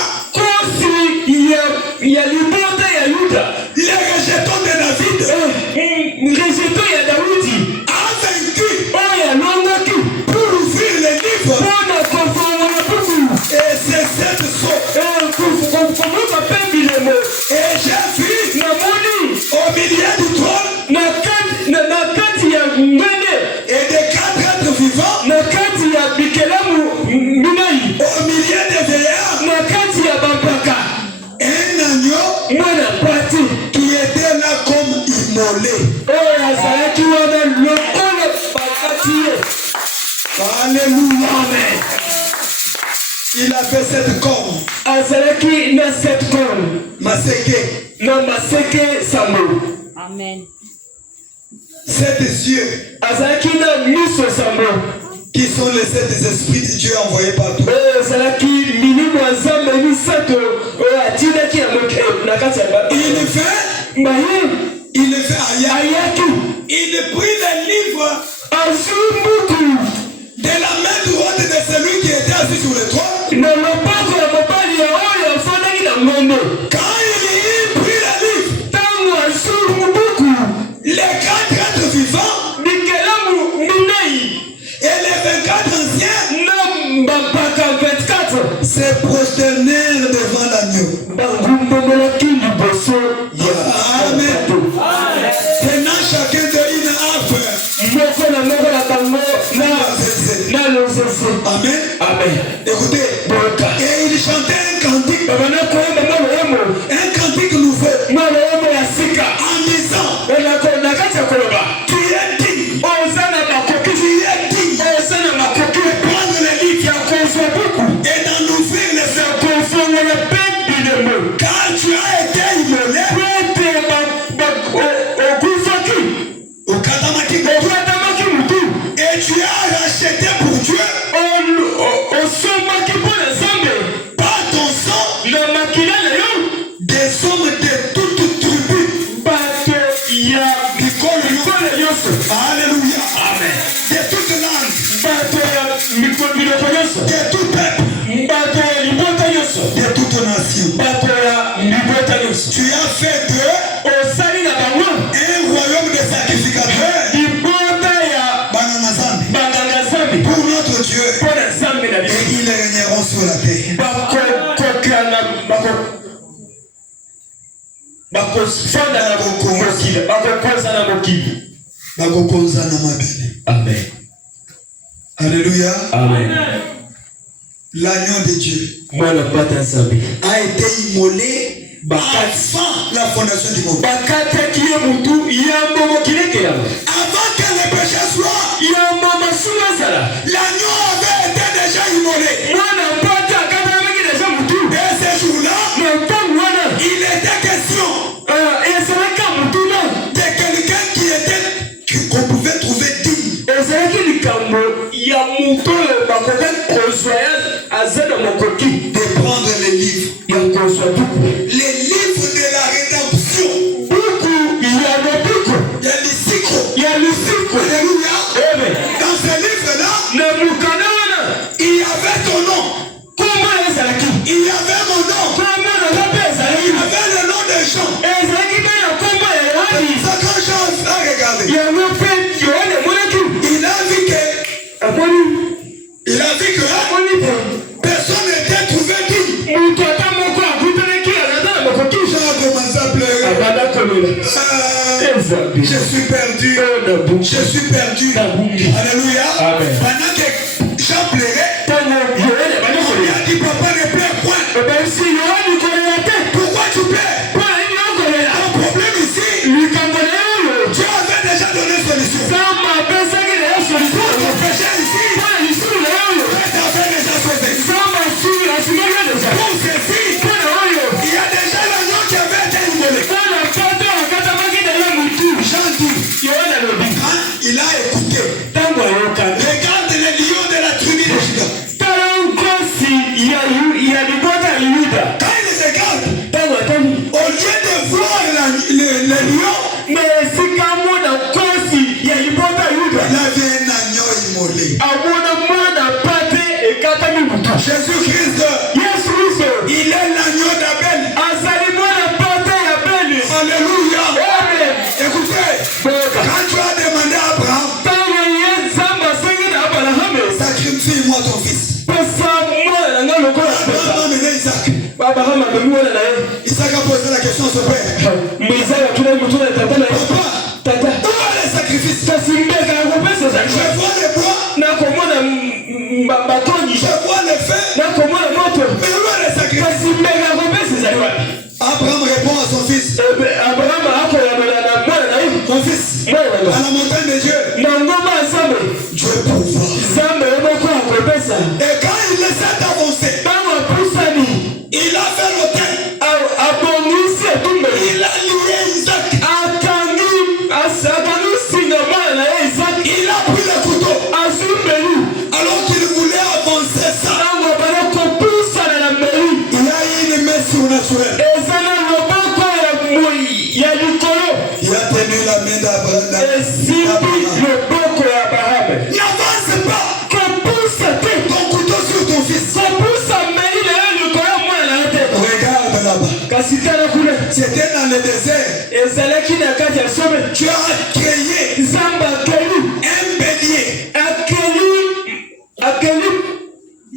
les rejetons de David, a vaincu pour ouvrir les livres. Et c'est cette sorte. Et j'ai vu au milieu du trône et des 4 êtres vivants, au milieu des vieillards, un agneau qui était là comme immolé. Alléluia. Il avait cette corne. Maseke. Amen. 7 yeux qui sont les 7 esprits de Dieu envoyés partout. Il fait Ayaki. Il prit les livres de la main droite de celui qui était assis sur le trône. Quand il prit les livres, les 4 êtres vivants et les 24 anciens se prosternèrent devant l'agneau. Amen. Tenant chacun de une harpe. Amen. Écoutez. Et il chantait un cantique. Un cantique nouveau. En disant, tu es digne. Tu es digne. De prendre les livres et d'en ouvrir les yeux. Car tu as été immolé. Au Katamaki. Et tu as racheté pour Dieu par ton sang des hommes de toutes tribus. Alléluia. Amen. De toutes langues. De tout peuple. De toute nation. Tu as fait d'eux un royaume de sacrificateurs pour notre Dieu. Et ils régneront sur la terre. Amen. Alléluia. Amen. L'agneau de Dieu a été immolé avant la fondation du monde. Avant que le péché soit, l'agneau avait été déjà immolé. Et ce jour-là, il était question de quelqu'un qu'on pouvait trouver digne. De prendre les livres. Les livres de la rédemption. Il y a le cycle. Alléluia. Dans ce livre-là, il y avait ton nom. Il y avait mon nom. Il y avait le nom de Jean. Je suis perdu. Je suis perdu. Alléluia. Pendant que Jean pleurait, il a dit papa ne pleure point. Pourquoi tu pleures? Ton problème ici, Dieu avait déjà donné solution. Pour ton péché ici, Dieu t'avait déjà sauvé. Pour ceci, il y a déjà l'agneau qui avait été immolé. Jean dit, quand il a écouté, regarde les lions de la tribu de Juda. Quand il regarde, au lieu de voir les lions, il avait un agneau immolé. Jésus-Christ, il est l'agneau d'Abel. Alléluia. Écoutez, quand tu as demandé à Abraham, sacrifie-moi ton fils. Abraham a mené Isaac. Isaac a posé la question à son père. Papa, où est le sacrifice? Je vois les bois. Je vois le feu. Mais où est le sacrifice? Abraham répond à son fils. Mon fils, à la montagne de Dieu, Dieu pourvoit. Et quand il s'est avancé, il a fait l'autel. Il a lié Isaac. Il a pris le couteau. Alors qu'il voulait avancer ça, il y a eu une main surnaturelle. Il a tenu la main d'Abraham. N'avance pas. Ton couteau sur ton fils. Regarde là-bas. C'était dans le désert. Tu as créé un bélier.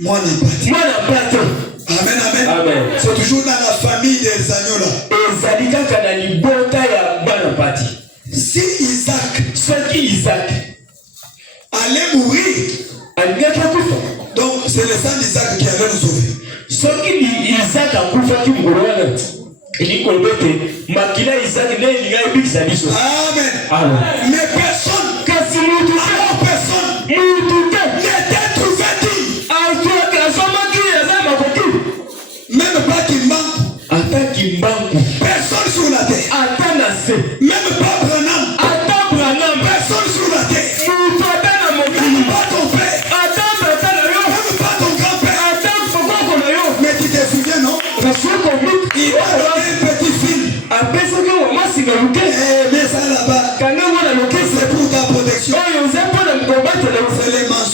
Moi n'a pas. Amen. C'est toujours dans la famille des agneaux là. Si Isaac allait mourir, donc c'est le sang d'Isaac qui allait nous sauver. Amen. Mais personne n'était trouvé digne. Même pas qu'il manque. Personne sur la terre. Même pas Branham. Personne sur la terre. Même pas ton père. Même pas ton grand-père. Mais tu te souviens, non? Il a donné un petit fil. Mais ça là-bas, c'est pour ta protection. C'est les mensonges.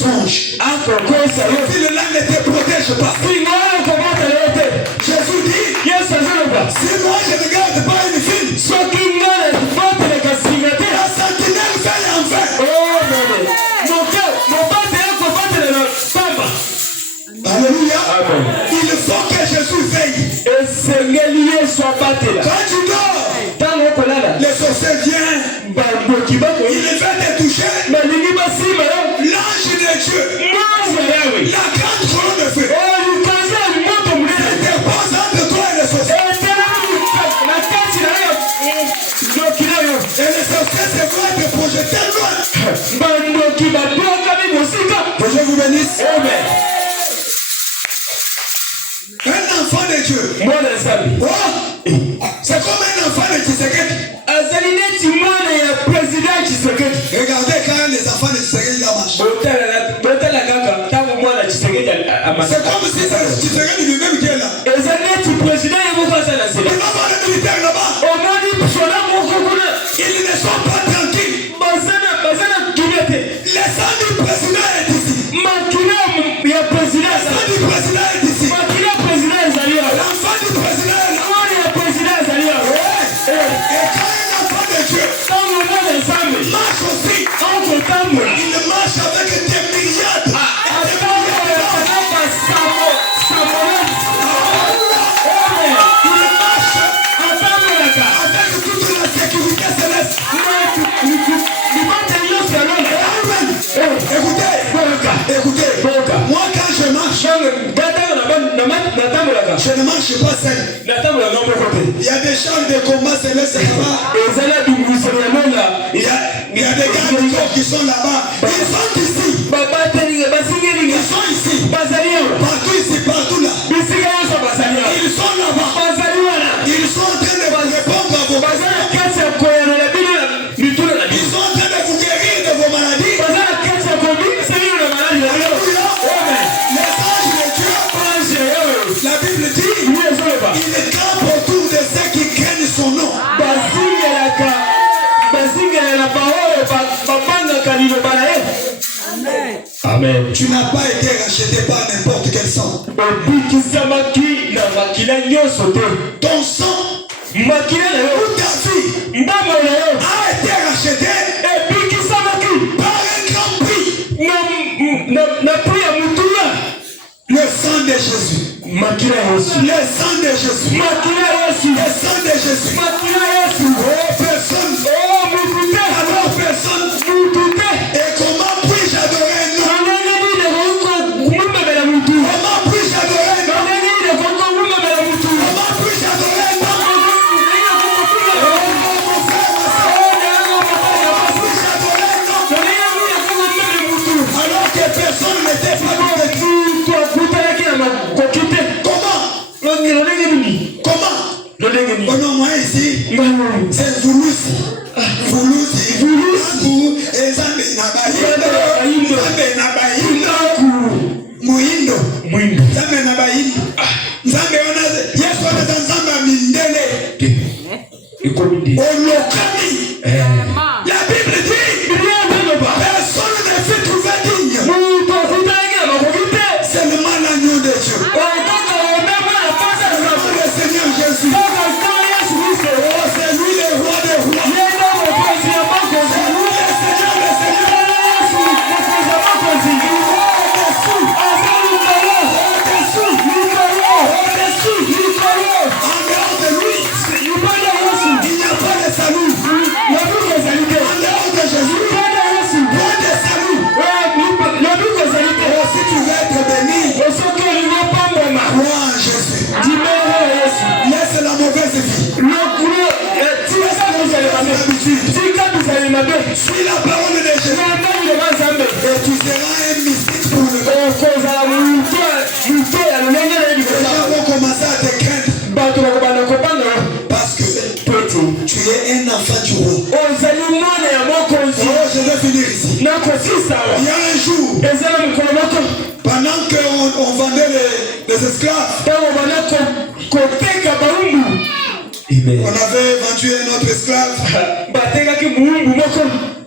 marche pas seul. Il y a des champs de combat, c'est là-bas. Il y a des gars qui sont là-bas. Ils sont ici. Ils sont ici. Partout ici, partout là. Ils sont là-bas. Ils sont en train de vous répondre à vos questions. Ils sont en train de vous guérir de vos maladies. Alléluia. Les anges de Dieu, la Bible dit, il campe autour de ceux qui craignent son nom. Amen. Tu n'as pas été racheté par n'importe quel sang. Ton sang ou ta vie a été racheté par un grand prix. Le sang de Jésus. Le sang de Jésus. Le sang de Jésus. Oh personne. Alors personne. Et comment puis-je adorer un nom? Comment puis-je adorer un nom? Comment puis-je adorer un nom? Alors que personne n'était pas Comment? Oh non, moi ici, c'est Voulousi. Et Zambe Muindo. Zambe Nabayindo. Zambe Yesu wana Zambe Mindele. Olokani. La Bible dit, personne ne fut trouvé digne. C'est le mal agneau de Dieu. Le Seigneur Jésus. Oh, c'est lui le roi des rois. C'est lui le Seigneur des seigneurs. En dehors de lui, il n'y a pas de salut. En dehors de Jésus, pas de salut. Oh, si tu veux être béni, crois en Jésus. Laisse la mauvaise vie. Suis la parole de Jésus. Et tu seras un mystique pour le monde. Les gens vont commencer à te craindre. Parce que tu es un enfant du roi. Oh, je vais finir ici. Il y a un jour, pendant qu'on vendait les esclaves, on avait vendu un autre esclave.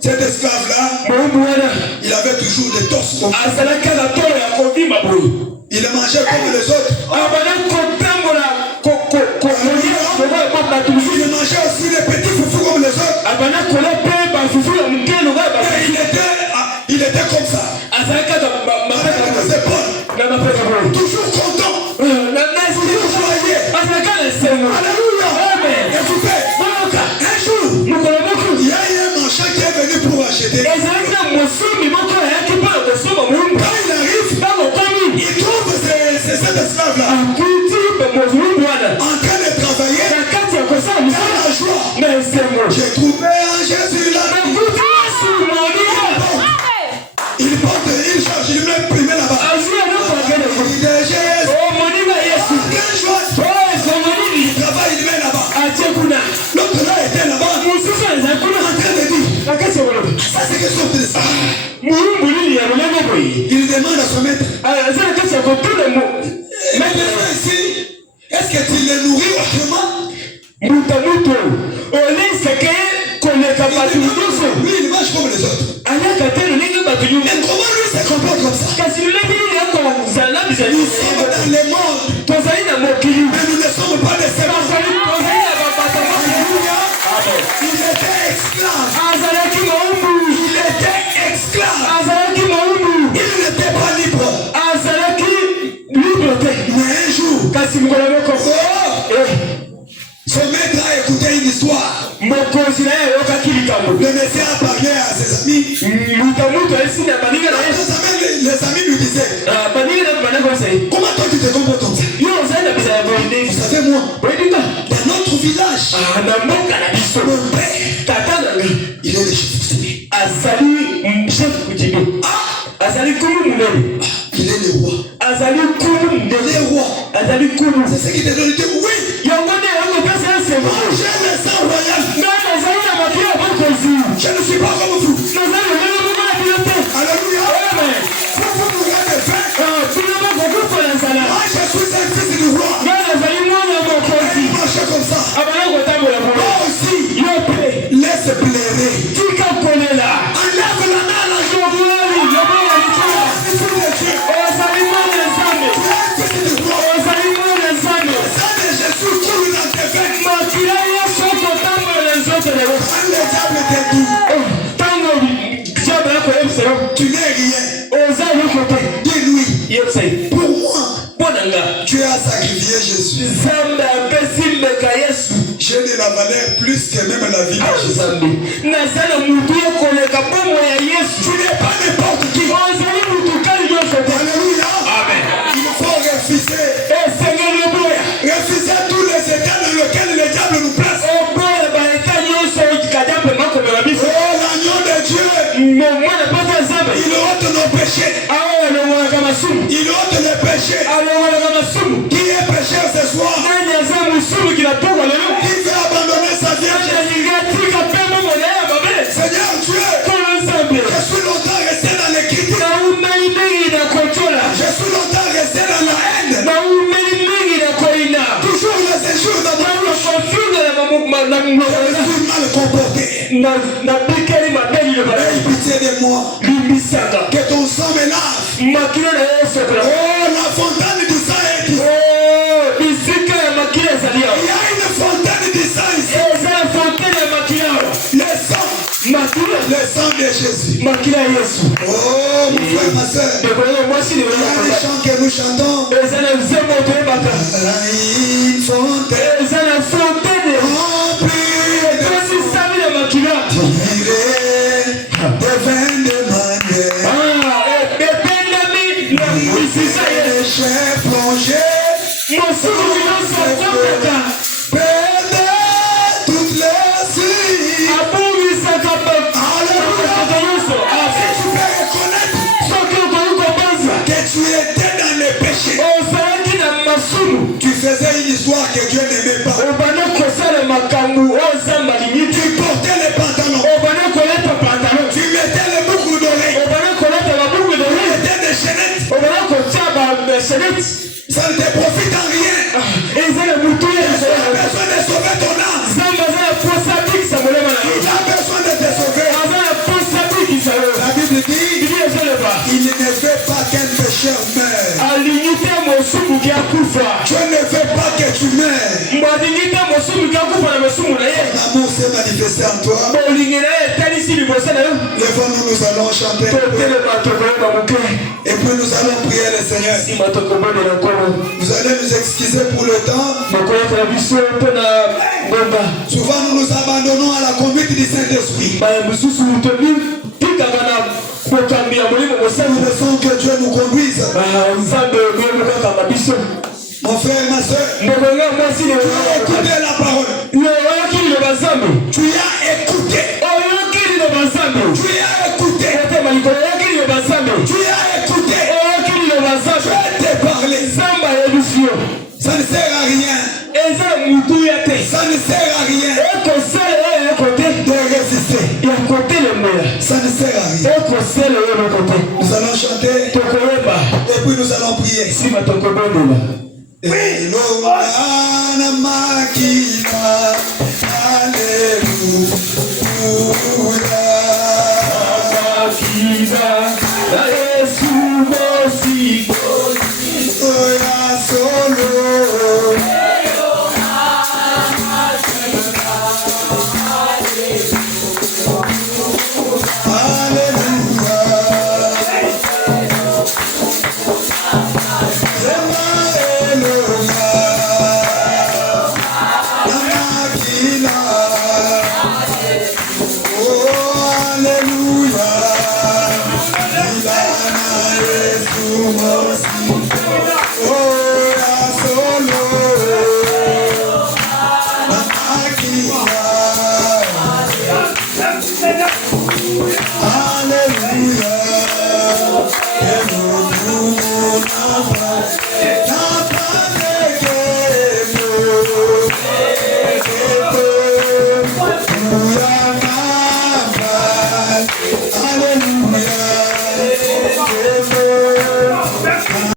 Cet esclave-là, il avait toujours des torses. Il mangeait comme les autres. Il mangeait aussi les petits foufous comme les autres. Il était comme ça. Avec les épaules. Toujours content. Toujours joyeux. Alléluia. Écoutez, un jour, il y a un marchand qui est venu pour acheter. Quand il arrive, il trouve cet esclave-là en train de travailler dans la joie. J'ai trouvé un Jésus là. Il porte, il charge, il met imprimé là-bas. Il dit Jésus. Quelle joie. Il travaille, il met là-bas. L'autre là était là-bas. En train de dire. Ça c'est quelque chose de ça. Il demande à son maître. Maintenant ici, est-ce que tu les nourris autrement? Oui, il marche comme les autres. Mais comment lui se comporte comme ça? Nous sommes dans le monde, mais nous ne sommes pas des servants. Il était esclave. Il n'était pas libre. Mais un jour, son maître a écouté une histoire. Le Messie a parlé à ses amis. Les amis lui disaient, comment toi tu te comportes comme ça? Vous savez mokulu. C'est ce qui te donne dit oui. Yango nde yango pesa nsema. J'ai le sang royal. Ngai nazali na makila ya bakonzi. Je ne suis pas comme vous. Nazali lolenge moko na bino te. Alléluia. Amen. Vous mourrez de faim. Bino bakokufa na nzala. Moi, je suis un fils du roi. Ngai nazali mwana ya mokonzi. Marchez comme ça. Abana kotambola boye. Moi aussi. Yo mpe. Laisse pleurer. Tika kolela. Enlève la main à la joie. Yoboli yoboli likolo. Fils de Dieu. Ozali mwana ya Nzambe. Tu es fils du roi. Ozali mwana ya Nzambe. Le sang de Jésus coule dans tes veines. Makila yesu kotambola na nzoto lelo. Quand le diable te dit, Tango diable akoyebisa yo. tu n'es rien. Oza eloko te. Dis-lui, Yebisa ye. pour moi, Mpo na nga. tu as sacrifié Jésus. Nzambe apesi mbeka Yesu. J'ai de la valeur plus que même la vie de Jésus. Nzambe. Naza na mutu ye koleka bomoi ya Yesu. Tu n'es pas n'importe qui. Ozali mutu kali nyonso te. Alléluia. Amen. Il faut refuser. Esengeli oboya. Refuser tous les états dans lesquels le diable nous place. Oboya baeta nyonso kadiambe makomela biso. Oh, l'agneau de Dieu. Mwana pata ya Nzambe. Il ôte nos péchés. Awa alongolaka masumu. Il ôte les péchés. Alongolaka masumu. Qui est pécheur ce soir? Nani aza mosumu kinatoka lelo. Qui veut abandonner sa vie? Nani alingi atika pe momo na ye ya mabe. Seigneur Dieu, Nkolo Nzambe. je suis longtemps resté dans les critiques. Naumeli mingi na kotola. Je suis longtemps resté dans la haine. Naumeli mingi na koina. Toujours les injures dans mon Nakofunga na Je suis mal comporté. nabikeli mabeli le bala. Aie pitié de moi. Limbisaka. Que ton sang me lave. Makila na ye sokola. Oh, la fontaine du sang est ici. Oh, bisika ya makila ezali awa. Il y a une fontaine du sang ici. Eza na fontaine ya makila awa. Le sang. Makila. Le sang de Jésus. Makila ya Yesu. Oh, mon frère, ma soeur. Dekolelo mwasi ni Il y a des chants que nous chantons. eza na nzembo toyebaka. Une fontaine Eza na fontaine. remplie de Tosisami na makila. tirée de vin de manière. Ebetendami na mwisisa ye. Péché plongé. Mosuku nyonso akotaka. Perdez toutes les signes. Abungisaka Alléluia. nyonso. Tu peux reconnaître Soki okoki kobanza. que tu étais dans les péchés. Ozalaki na masumu. Tu faisais une histoire que Dieu n'aimait pas. Obanda kosala makambo oyo Nzambe alingi. Tu portais les pantalons. Obanda koleta pantalon. Tu mettais les boucles d'oreilles. Obanda koleta babuku Tu doli. mettais des chaînettes. Obanda kotia baseneti. Ça ne te profite en rien. Eza na mutu ya Tu as besoin de sauver ton âme. Nzambe aza na posa abikisa molema na yo. Il a besoin de te sauver. Aza na posa abikisa yo. La Bible dit, Biblia ezoloba. il ne veut pas qu'un pécheur meure. Alingi te mosumu akufa. Dieu ne veut pas que tu meurs. Alingi te mosumu akufa na masumu na ye. L'amour s'est manifesté en toi. Bolingi na ye etalisi liboso na yo. Lève-nous, nous allons chanter. Totelema tokoyeba moke. Et puis nous allons prier le Seigneur. Nsima tokobondela nkolo. Vous allez nous excuser pour le temps. Bokoyetela biso mpe na ngonga. Souvent nous nous abandonnons à la conduite du Saint-Esprit. Baya mosusu totikaka na bokambi ya molimo Nous mosantu. laissons que Dieu nous conduise. Nzambe oyebukaka biso. Mon frère et ma soeur, Ndeko nga mwasi tu as écouté la parole. oyoki liloba Nzambe. Tu as écouté. Oyoki liloba Nzambe. Tu as écouté. Otema likolo oyoki liloba Nzambe. Tu as écouté. Oyoki liloba Nzambe. Je t'ai parlé. Nzambe ayebisi yo. Ça ne sert à rien. Eza mutu ya te. Ça ne sert à rien Ekosala oyo ekote. de résister. Ya kotelemela. Ça ne sert à rien. Ekosala oyo ekote. Nous allons chanter Tokoyeba. et puis nous allons prier. Nsima tokobondela. Elona makina. Alléluia. Makina na Yesu mosi. Oya solo. Ah